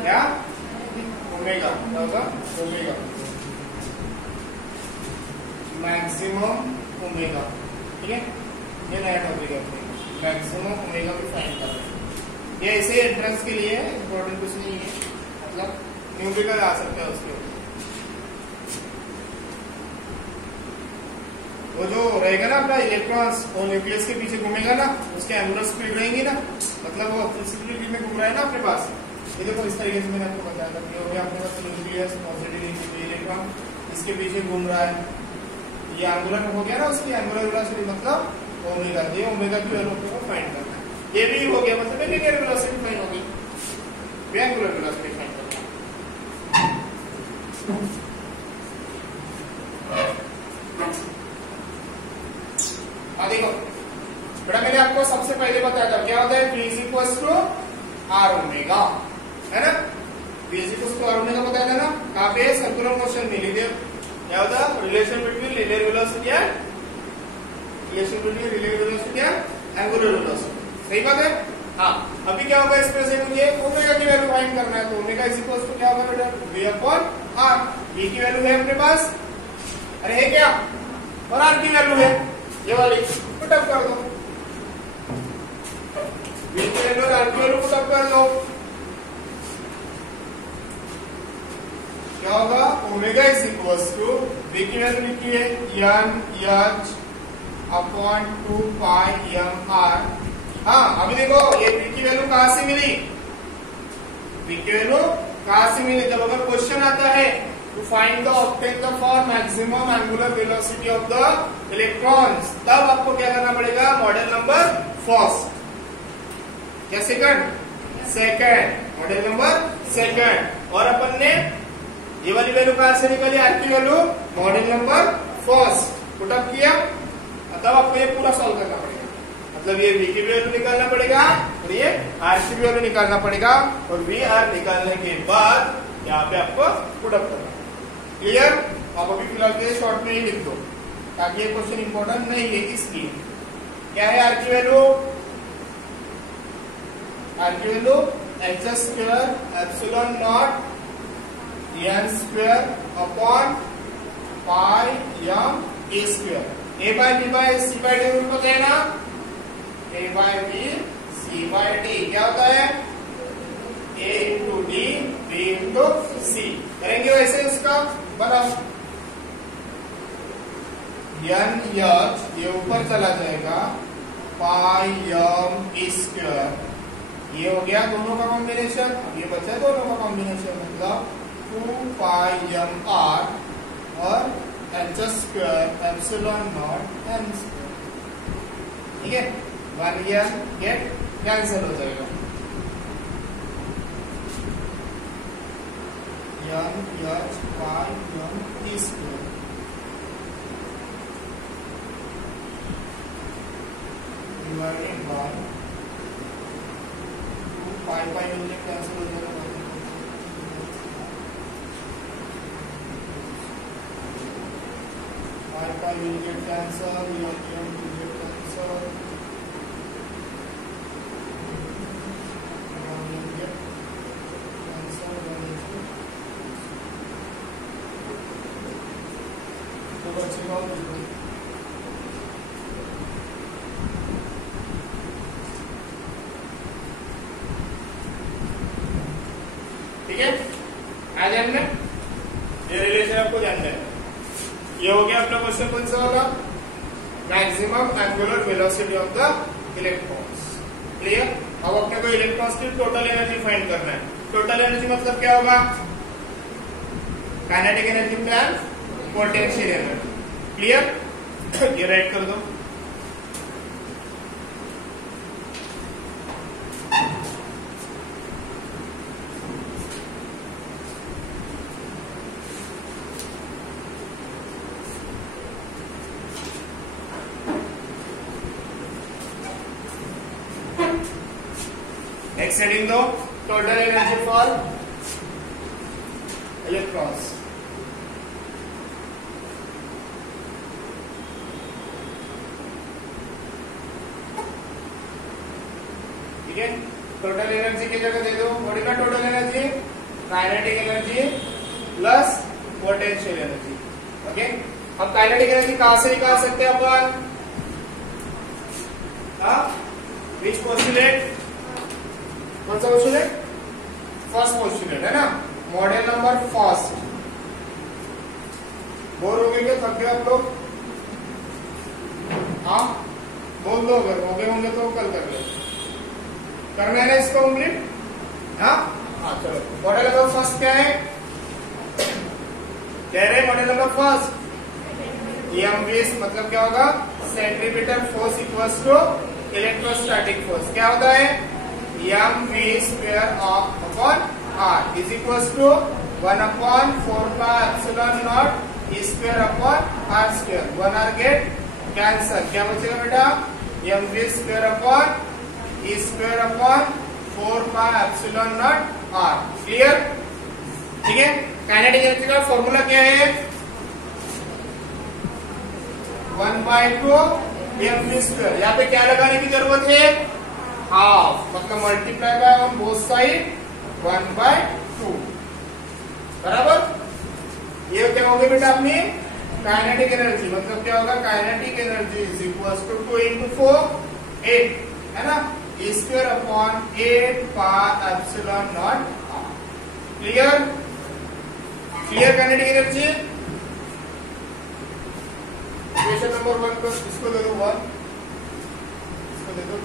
क्या? ओमेगा। क्या होगा? ओमेगा। Maximum omega. ठीक है, ये नया टॉपिक है। मैक्सिमम ओमेगा को फाइंड कर रहे हैं। ये ऐसे एंट्रेंस के लिए इम्पोर्टेंट कुछ नहीं है, मतलब न्यूमेरिकल आ सकता है उसके ऊपर। वो जो रहेगा ना अपना इलेक्ट्रॉन्स, वो न्यूक्लियस के पीछे घूमेगा ना, उसके एंगुलर स्पीड रहेंगी ना, मतलब वो स्पीड में घूम रहा है ना अपने पास। ये देखो इस तरीके से मैंने आपको बताया था कि हो गया अपने पास न्यूक्लियस, पॉजिटिव इलेक्ट्रॉन इसके पीछे घूम रहा है। ये एंगुलर हो गया ना, उसकी एंगुलर वेलोसिटी मतलब ओमेगा। ये ओमेगा की वैल्यू को फाइंड करना है। ये भी हो गया, मतलब लिनियर वेलोसिटी फाइंड होगी, एंगुलर वेलोसिटी फाइंड करना है। देखो बेटा, मैंने आपको सबसे पहले बताया था क्या होता है, V equals to R omega, है ना। V equals to R omega बताया था ना, कहाँ पे सर्कुलर मोशन में लीनियर क्या होता है, relation between linear velocity and angular velocity. सही बात है। हाँ, अभी क्या होगा इसमें से मुझे ओमेगा की वैल्यू फाइंड करना है, तो ओमेगा इज इक्वल्स टू क्या होगा बेटा, V अपॉन आर। V की वैल्यू है अपने पास, अरे है क्या, और आर की वैल्यू है ये वाली, पुटअप कर दो। V की वैल्यू और आर की वैल्यू पुटअप कर दो, क्या क्या होगा, omega is equals to V की वैल्यू लिखिए NH अपॉन 2 पाई MR। हाँ अभी देखो ये V की वैल्यू कहां से मिली, V की वैल्यू कहां से मिली, जब अगर क्वेश्चन आता है to find the obtain the for maximum angular velocity of the electrons, तब आपको क्या करना पड़ेगा, मॉडल नंबर फर्स्ट या सेकंड, मॉडल नंबर सेकंड। और अपन ने ये वाली वैल्यू कहां से निकाली, आर की value model number first put up किया, तब आपको ये पूरा सॉल्व करना पड़ेगा, मतलब ये V की वैल्यू निकालना पड़ेगा और ये R की वैल्यू निकालना पड़ेगा, और VR निकालने के बाद यहाँ पे आपको पुटअप करना। क्लियर? आप अभी फिलहाल के शॉर्ट में ही लिख दो ताकि ये क्वेश्चन इंपॉर्टेंट नहीं है, इसलिए क्या है R की वैल्यू, R की value h square epsilon naught n square upon pi m a square, a by b by c by d rule पता है ना, a by b c by d क्या होता है, a into d b into c। करेंगे वैसे उसका बनाओ, n h ये ऊपर चला जाएगा, पाई m a स्क्वायर, ये हो गया दोनों का कॉम्बिनेशन, ये बचा दोनों का कॉम्बिनेशन, मतलब 2 पाई m r और h square epsilon naught n square, ठीक है, 1 गेट कैंसिल हो जाएगा, n h pi m t square divided by 2 पाई पाई मिलके कैंसिल हो जाएगा, पाई will get cancel, m will get cancel, will get cancel, तो बचेगा ठीक है, आज हमने ये रिलेशन आपको जानना है। ये हो गया अपना क्वेश्चन, कौन सा होगा, maximum angular velocity of the electrons. Clear? अब अपने को इलेक्ट्रॉन्स की टोटल एनर्जी फाइंड करना है। टोटल एनर्जी मतलब क्या होगा, kinetic energy plus potential energy. Clear? ये राइट कर दो, next heading दो, total energy for electrons। ठीक है, टोटल एनर्जी की जगह दे दो, what is the total energy, kinetic energy plus potential energy. Okay, अब काइनेटिक एनर्जी कहां से निकाल सकते हैं अपन, विच पोस्टुलेट, कौन सा पोस्टुलेट, फर्स्ट पोस्टुलेट है ना, मॉडल नंबर फर्स्ट। बोर हो गए क्या, थक गए आप लोग, हाँ बोल दो, अगर हो गए होंगे तो कल कर ले, करना है ना इसको कंप्लीट, हाँ चलो। मॉडल नंबर फर्स्ट क्या है, कह रहे मॉडल नंबर फर्स्ट mv मतलब क्या होगा, centripetal force equals to electrostatic force. क्या होता है, mv square upon r is equals to 1/4 pi epsilon naught e square upon r square, 1r get cancel, क्या बचेगा बेटा, mv square upon e square upon 4 pi epsilon naught r। Clear? ठीक है, kinetic energy का formula क्या है, 1/2 mv square, यहाँ पे क्या लगाने की जरूरत है, हाफ, मतलब multiply by on both side 1/2 बराबर। ये क्या होगा बेटा अपनी काइनेटिक एनर्जी, मतलब क्या होगा, kinetic energy is equals to 2 into 4 8 है ना, e square upon 8 pi epsilon naught r। Clear? Clear kinetic energy. Equation number 1 को इसको दे दो 1, इसको दे दो 2।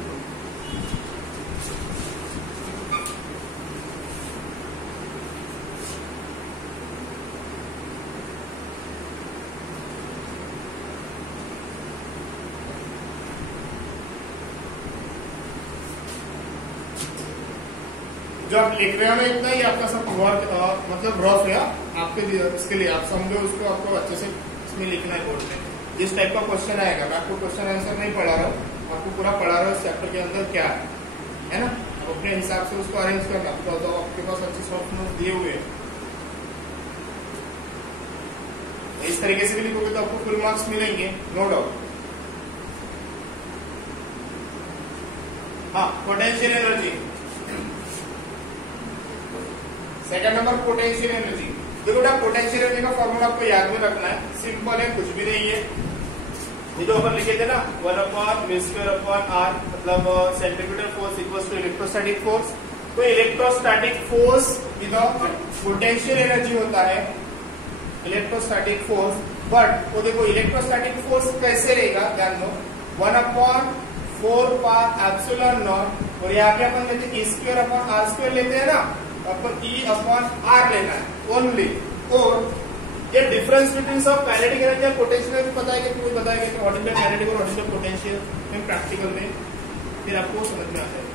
जो आप लिख रहे हो ना इतना ही आपका सब वर्क मतलब रफ है आपके लिए, इसके लिए आप समझो उसको, आपको अच्छे से इसमें लिखना है बोर्ड में। जिस टाइप का क्वेश्चन आएगा, मैं आपको क्वेश्चन आंसर नहीं पढ़ा रहा हूँ, आपको पूरा पढ़ा रहा हूँ चैप्टर के अंदर क्या है ना। आप अपने हिसाब से उसको अरेंज करना, तो आपके पास अच्छे सॉफ्ट नोट्स दिए हुए हैं, इस तरीके से भी लिखोगे तो आपको फुल मार्क्स मिलेंगे, नो डाउट। हाँ, potential energy, second number potential energy. देखो बेटा, पोटेंशियल एनर्जी का फॉर्मूला आपको याद में रखना है, सिंपल है, कुछ भी नहीं है। ये जो अपन लिखे थे ना 1/v²/r, मतलब centrifugal force equals to electrostatic force. तो electrostatic force without potential energy होता है इलेक्ट्रोस्टैटिक फोर्स। बट वो देखो इलेक्ट्रोस्टैटिक फोर्स कैसे रहेगा, ध्यान दो, 1/4πε0, और यहाँ पे अपन लेते E²/r² लेते हैं ना, अपन E/r लेना है ओनली। और ये difference between of kinetic energy और पोटेंशियल एनर्जी पता है कि कोई बताएगा कि व्हाट इज द काइनेटिक और what is the potential in practical में, फिर आपको समझ में आ जाएगा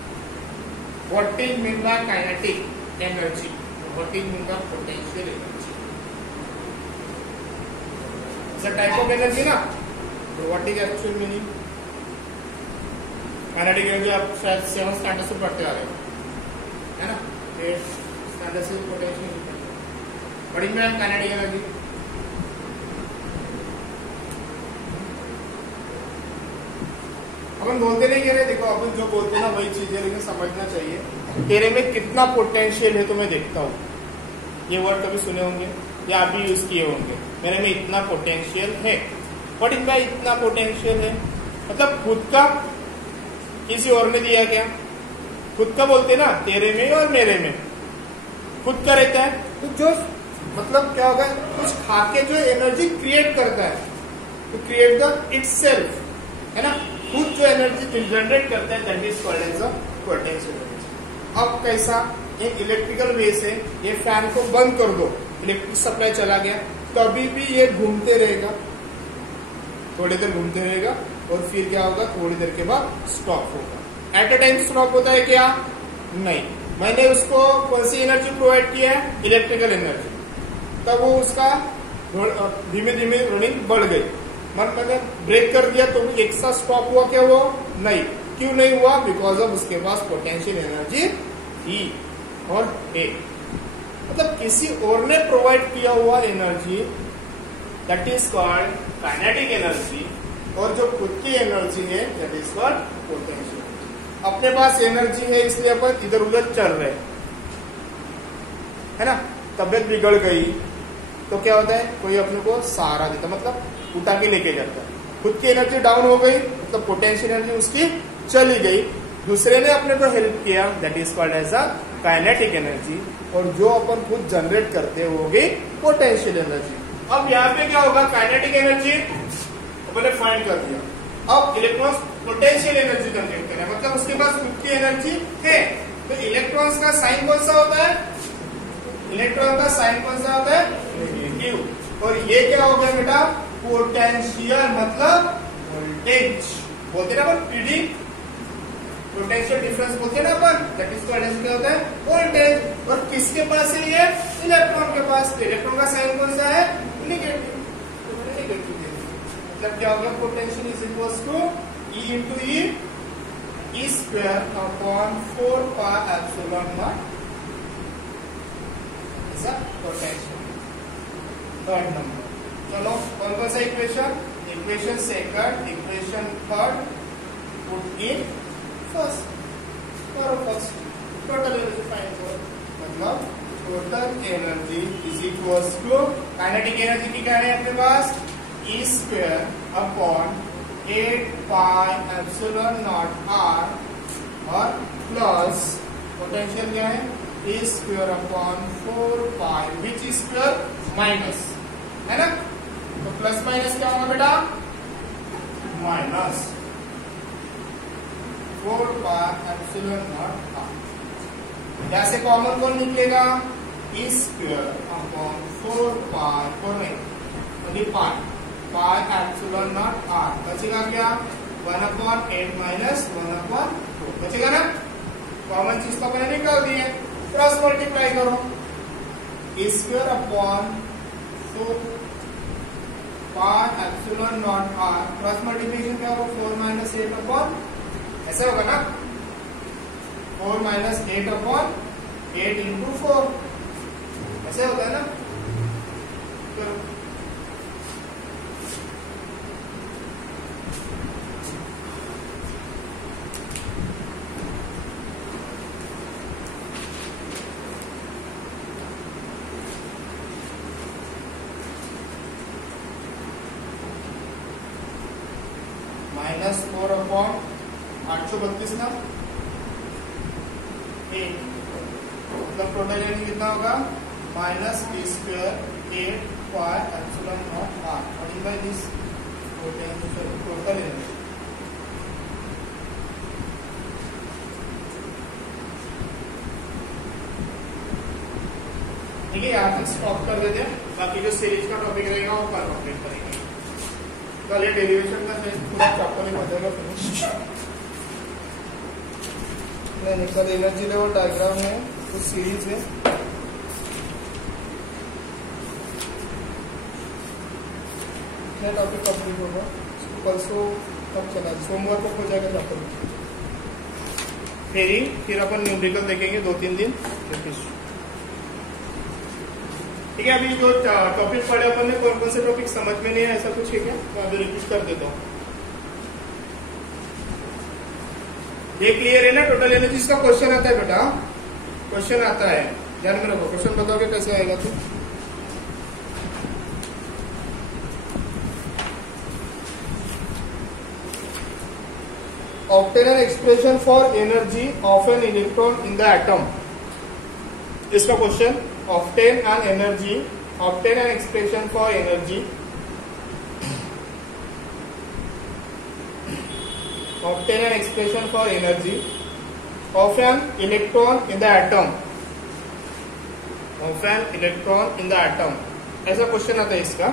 what is mean by kinetic energy, what is mean by potential energy. It's a type of energy ना, तो what is actual meaning. Kinetic energy आप शायद 7th स्टैंडर्ड से पढ़ते आ रहे हो, है ना, स्टैंडर्ड से पोटेंशियल पढ़ेंगे हम काइनेटिक एनर्जी। अपन बोलते नहीं कह रहे, देखो अपन जो बोलते हैं ना वही चीजें, लेकिन समझना चाहिए तेरे में कितना पोटेंशियल है तो मैं देखता हूँ। ये वर्ड कभी सुने होंगे या अभी यूज किए होंगे, मेरे में इतना पोटेंशियल है। बट इनका इतना पोटेंशियल है मतलब खुद का किसी और ने दिया क्या, खुद का बोलते ना, तेरे में और मेरे में खुद का रहता है। तो जो मतलब क्या होगा, कुछ खाके जो एनर्जी क्रिएट करता है, तो क्रिएट द इटसेल्फ, है ना, खुद जो एनर्जी जनरेट करता है, that is called as a potential energy. अब कैसा, ये इलेक्ट्रिकल वे से ये फैन को बंद कर दो, इलेक्ट्रिक सप्लाई चला गया, कभी भी ये घूमते रहेगा, थोड़ी देर घूमते रहेगा, और फिर क्या होगा, थोड़ी देर के बाद स्टॉप होगा। एट ए टाइम स्टॉप होता है क्या, नहीं। मैंने उसको कौन सी एनर्जी प्रोवाइड किया है, इलेक्ट्रिकल एनर्जी, तब वो उसका धीमे धीमे रनिंग बढ़ गई। मैंने ब्रेक कर दिया तो एक साथ स्टॉप हुआ क्या, वो नहीं। क्यों नहीं हुआ, बिकॉज ऑफ उसके पास पोटेंशियल एनर्जी थी और है, मतलब किसी और ने प्रोवाइड किया हुआ energy, that is called kinetic energy. और जो खुद की एनर्जी है, दैट इज कॉल्ड पोटेंशियल। अपने पास एनर्जी है इसलिए अपन इधर उधर चल रहे, है ना, तबियत बिगड़ गई तो क्या होता है, कोई अपने को सहारा देता, मतलब उठा के लेके जाता है। खुद की एनर्जी डाउन हो गई, मतलब पोटेंशियल एनर्जी उसकी चली गई, दूसरे ने अपने को हेल्प किया, that is called as a kinetic energy. और जो अपन खुद जनरेट करते हैं वो हो गई पोटेंशियल एनर्जी। अब यहाँ पे क्या होगा, काइनेटिक एनर्जी अपने फाइंड कर दिया, अब इलेक्ट्रॉन्स पोटेंशियल एनर्जी जनरेट करें, मतलब उसके पास खुद की एनर्जी है। तो इलेक्ट्रॉन्स का साइन कौन सा होता है, इलेक्ट्रॉन का साइन कौन सा होता है, नेगेटिव। और ये क्या हो गया बेटा, पोटेंशियल मतलब वोल्टेज, बोलते ना अपन पीडी, पोटेंशियल डिफरेंस बोलते ना अपन, दैट इज कॉल्ड क्या होता है, वोल्टेज। और किसके पास है ये, इलेक्ट्रॉन के पास। इलेक्ट्रॉन का साइन कौन सा है, नेगेटिव। मतलब क्या होगा, potential is equals to E into E square upon 4πε0 is a potential। Third number, चलो कौन कौन सा equation, equation second, equation third, put in first, करो फर्स्ट। टोटल एनर्जी फाइंड करो, मतलब total energy is equals to, kinetic energy की क्या है अपने पास, E स्क्वायर अपॉन 8πε0 r, और प्लस पोटेंशियल क्या है, A square upon 4π, which square, minus, है ना। तो प्लस माइनस क्या होगा बेटा, minus 4 pi epsilon naught R. यहां से कॉमन कौन निकलेगा, ई स्क्वायर अपॉन 4 पाई, 4 नहीं पाई एप्सिलॉन नॉट आर। बचेगा क्या, 1/8 माइनस 1/4 बचेगा ना। कॉमन चीज तो मैंने निकाल दी है, क्रॉस मल्टीप्लाई करो, E square upon 4 pi epsilon naught R, cross multiplication क्या होगा, 4 माइनस 8 अपॉन, ऐसे होगा ना, 4 माइनस 8 अपॉन 8 इंटू 4, ऐसे होता है ना। तो -4 अपॉन 832 ना, मतलब टोटल यानी कितना होगा, minus E square 8 pi epsilon naught R divided by this total energy. ठीक है, यहाँ तक स्टॉप कर देते हैं, बाकी जो सीरीज का टॉपिक रहेगा वो कल कंप्लीट करेंगे। कल ये डेरिवेशन का पूरा चैप्टर ही हो जाएगा फिनिश। नहीं, कल एनर्जी लेवल डायग्राम में कुछ सीरीज है, टॉपिक कंप्लीट होगा। परसों कब चला, सोमवार को हो जाएगा चैप्टर। फिर अपन न्यूमेरिकल देखेंगे 2-3 दिन। ठीक है, अभी जो टॉपिक पढ़े अपन ने, कौन कौन से टॉपिक समझ में नहीं है ऐसा कुछ है क्या, तो अभी रिपीट कर देता हूँ। ये क्लियर है ना, टोटल एनर्जी का क्वेश्चन आता है बेटा, क्वेश्चन आता है, ध्यान में रखो। क्वेश्चन बताओगे कैसे आएगा, तो obtain an expression for energy of an electron in the atom। इसका question, obtain an expression for energy, obtain an expression for energy of an electron in the atom, of an electron in the atom। ऐसा question आता है इसका,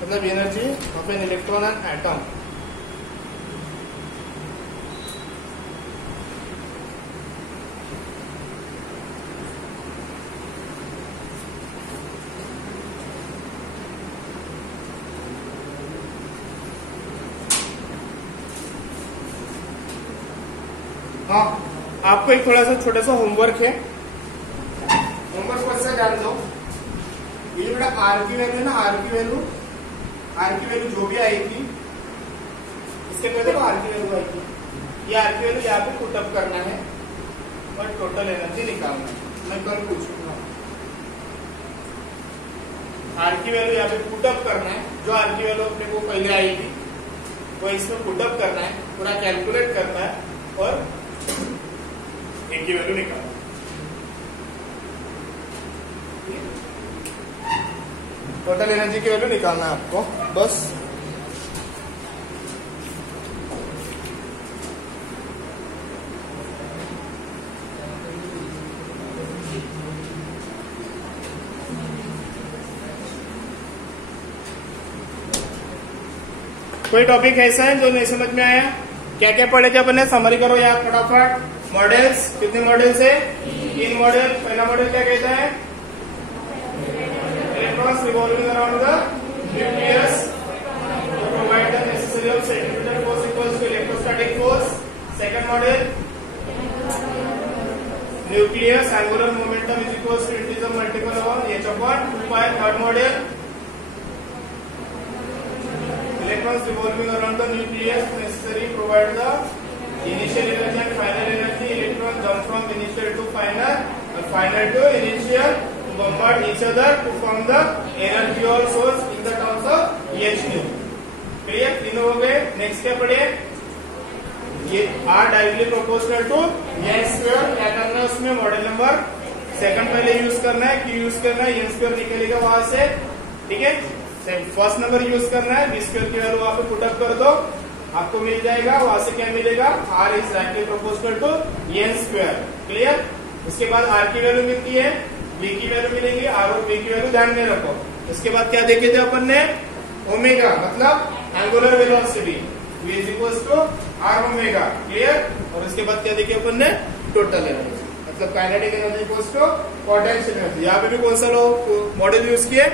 मतलब energy of an electron and atom. हाँ, आपको एक थोड़ा सा छोटा सा होमवर्क है, होमवर्क पर से जान दो। ये बेटा आर की वैल्यू ना, आर की वैल्यू जो भी आएगी, इसके पहले तो आर की वैल्यू आएगी, ये आर की वैल्यू यहाँ पे पुटअप करना है और टोटल एनर्जी निकालना है। मैं कल पूछूंगा, आर की वैल्यू यहाँ पे पुटअप करना है, जो आर की वैल्यू अपने को पहले आएगी वो इसमें पुटअप करना है, पूरा कैलकुलेट करना है और एक की वैल्यू निकालना। टोटल एनर्जी की वैल्यू निकालना है आपको, बस। कोई टॉपिक ऐसा है जो नहीं समझ में आया? क्या क्या पढ़े थे अपने, समरी करो यार फटाफट। मॉडल्स, कितने मॉडल्स है? 3 मॉडल। पहला मॉडल क्या कहता है? Electrons revolving around the nucleus to provide the necessary of centrifugal force equals to electrostatic force. Second model, nucleus angular momentum is equals to integral multiple of h upon 2 pi. Third model, electrons revolving around the nucleus necessary provide the initial energy and final energy. Electron jump from initial to final and final to initial to bombard each other to form the energy or source in the terms of H nu. Clear? तीनों हो गए। Next क्या पढ़े? ये R directly proportional to N square. क्या करना है उसमें? मॉडल नंबर सेकंड पहले यूज करना है, क्यू यूज करना है, एन स्क्वायर निकलेगा वहां से ठीक है। फर्स्ट नंबर यूज करना है, बी स्क्वायर की वैल्यू वहां पे पुटअप कर दो, आपको मिल जाएगा। वहां से क्या मिलेगा, R is directly proportional to N square. Clear. उसके बाद आर की वैल्यू मिलती है, बी की वैल्यू मिलेगी, आर और बी की वैल्यू ध्यान में रखो। उसके बाद क्या देखे थे अपन ने, ओमेगा मतलब angular velocity, v is equal to R omega. Clear. और उसके बाद क्या देखे अपन ने, टोटल एनर्जी मतलब kinetic energy equals to potential energy. यहाँ पे भी कौन सा मॉडल यूज किए,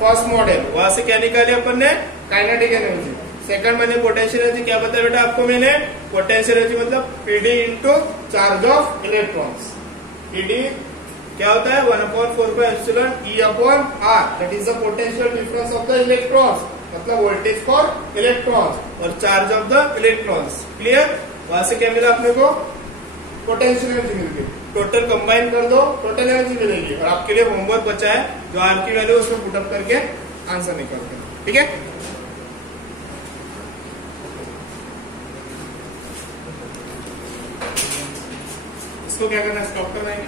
फर्स्ट मॉडल। वहां से क्या निकाले अपन ने, काइनेटिक एनर्जी। सेकंड मैंने पोटेंशियल एनर्जी क्या बताया बेटा आपको मैंने, पोटेंशियल एनर्जी मतलब PD into charge of electrons. PD क्या होता है, 1/4 E upon R, that is the potential difference of the electrons मतलब वोल्टेज फॉर इलेक्ट्रॉन्स और charge of the electrons. Clear. वहां से क्या मिला अपने को, पोटेंशियल एनर्जी मिल गई। टोटल कंबाइन कर दो, टोटल एनर्जी मिलेगी। और आपके लिए होमवर्क बचा है, जो आर की वैल्यू उसमें पुटअप करके आंसर निकालते हैं। ठीक है। इसको क्या करना है, स्टॉप करना है।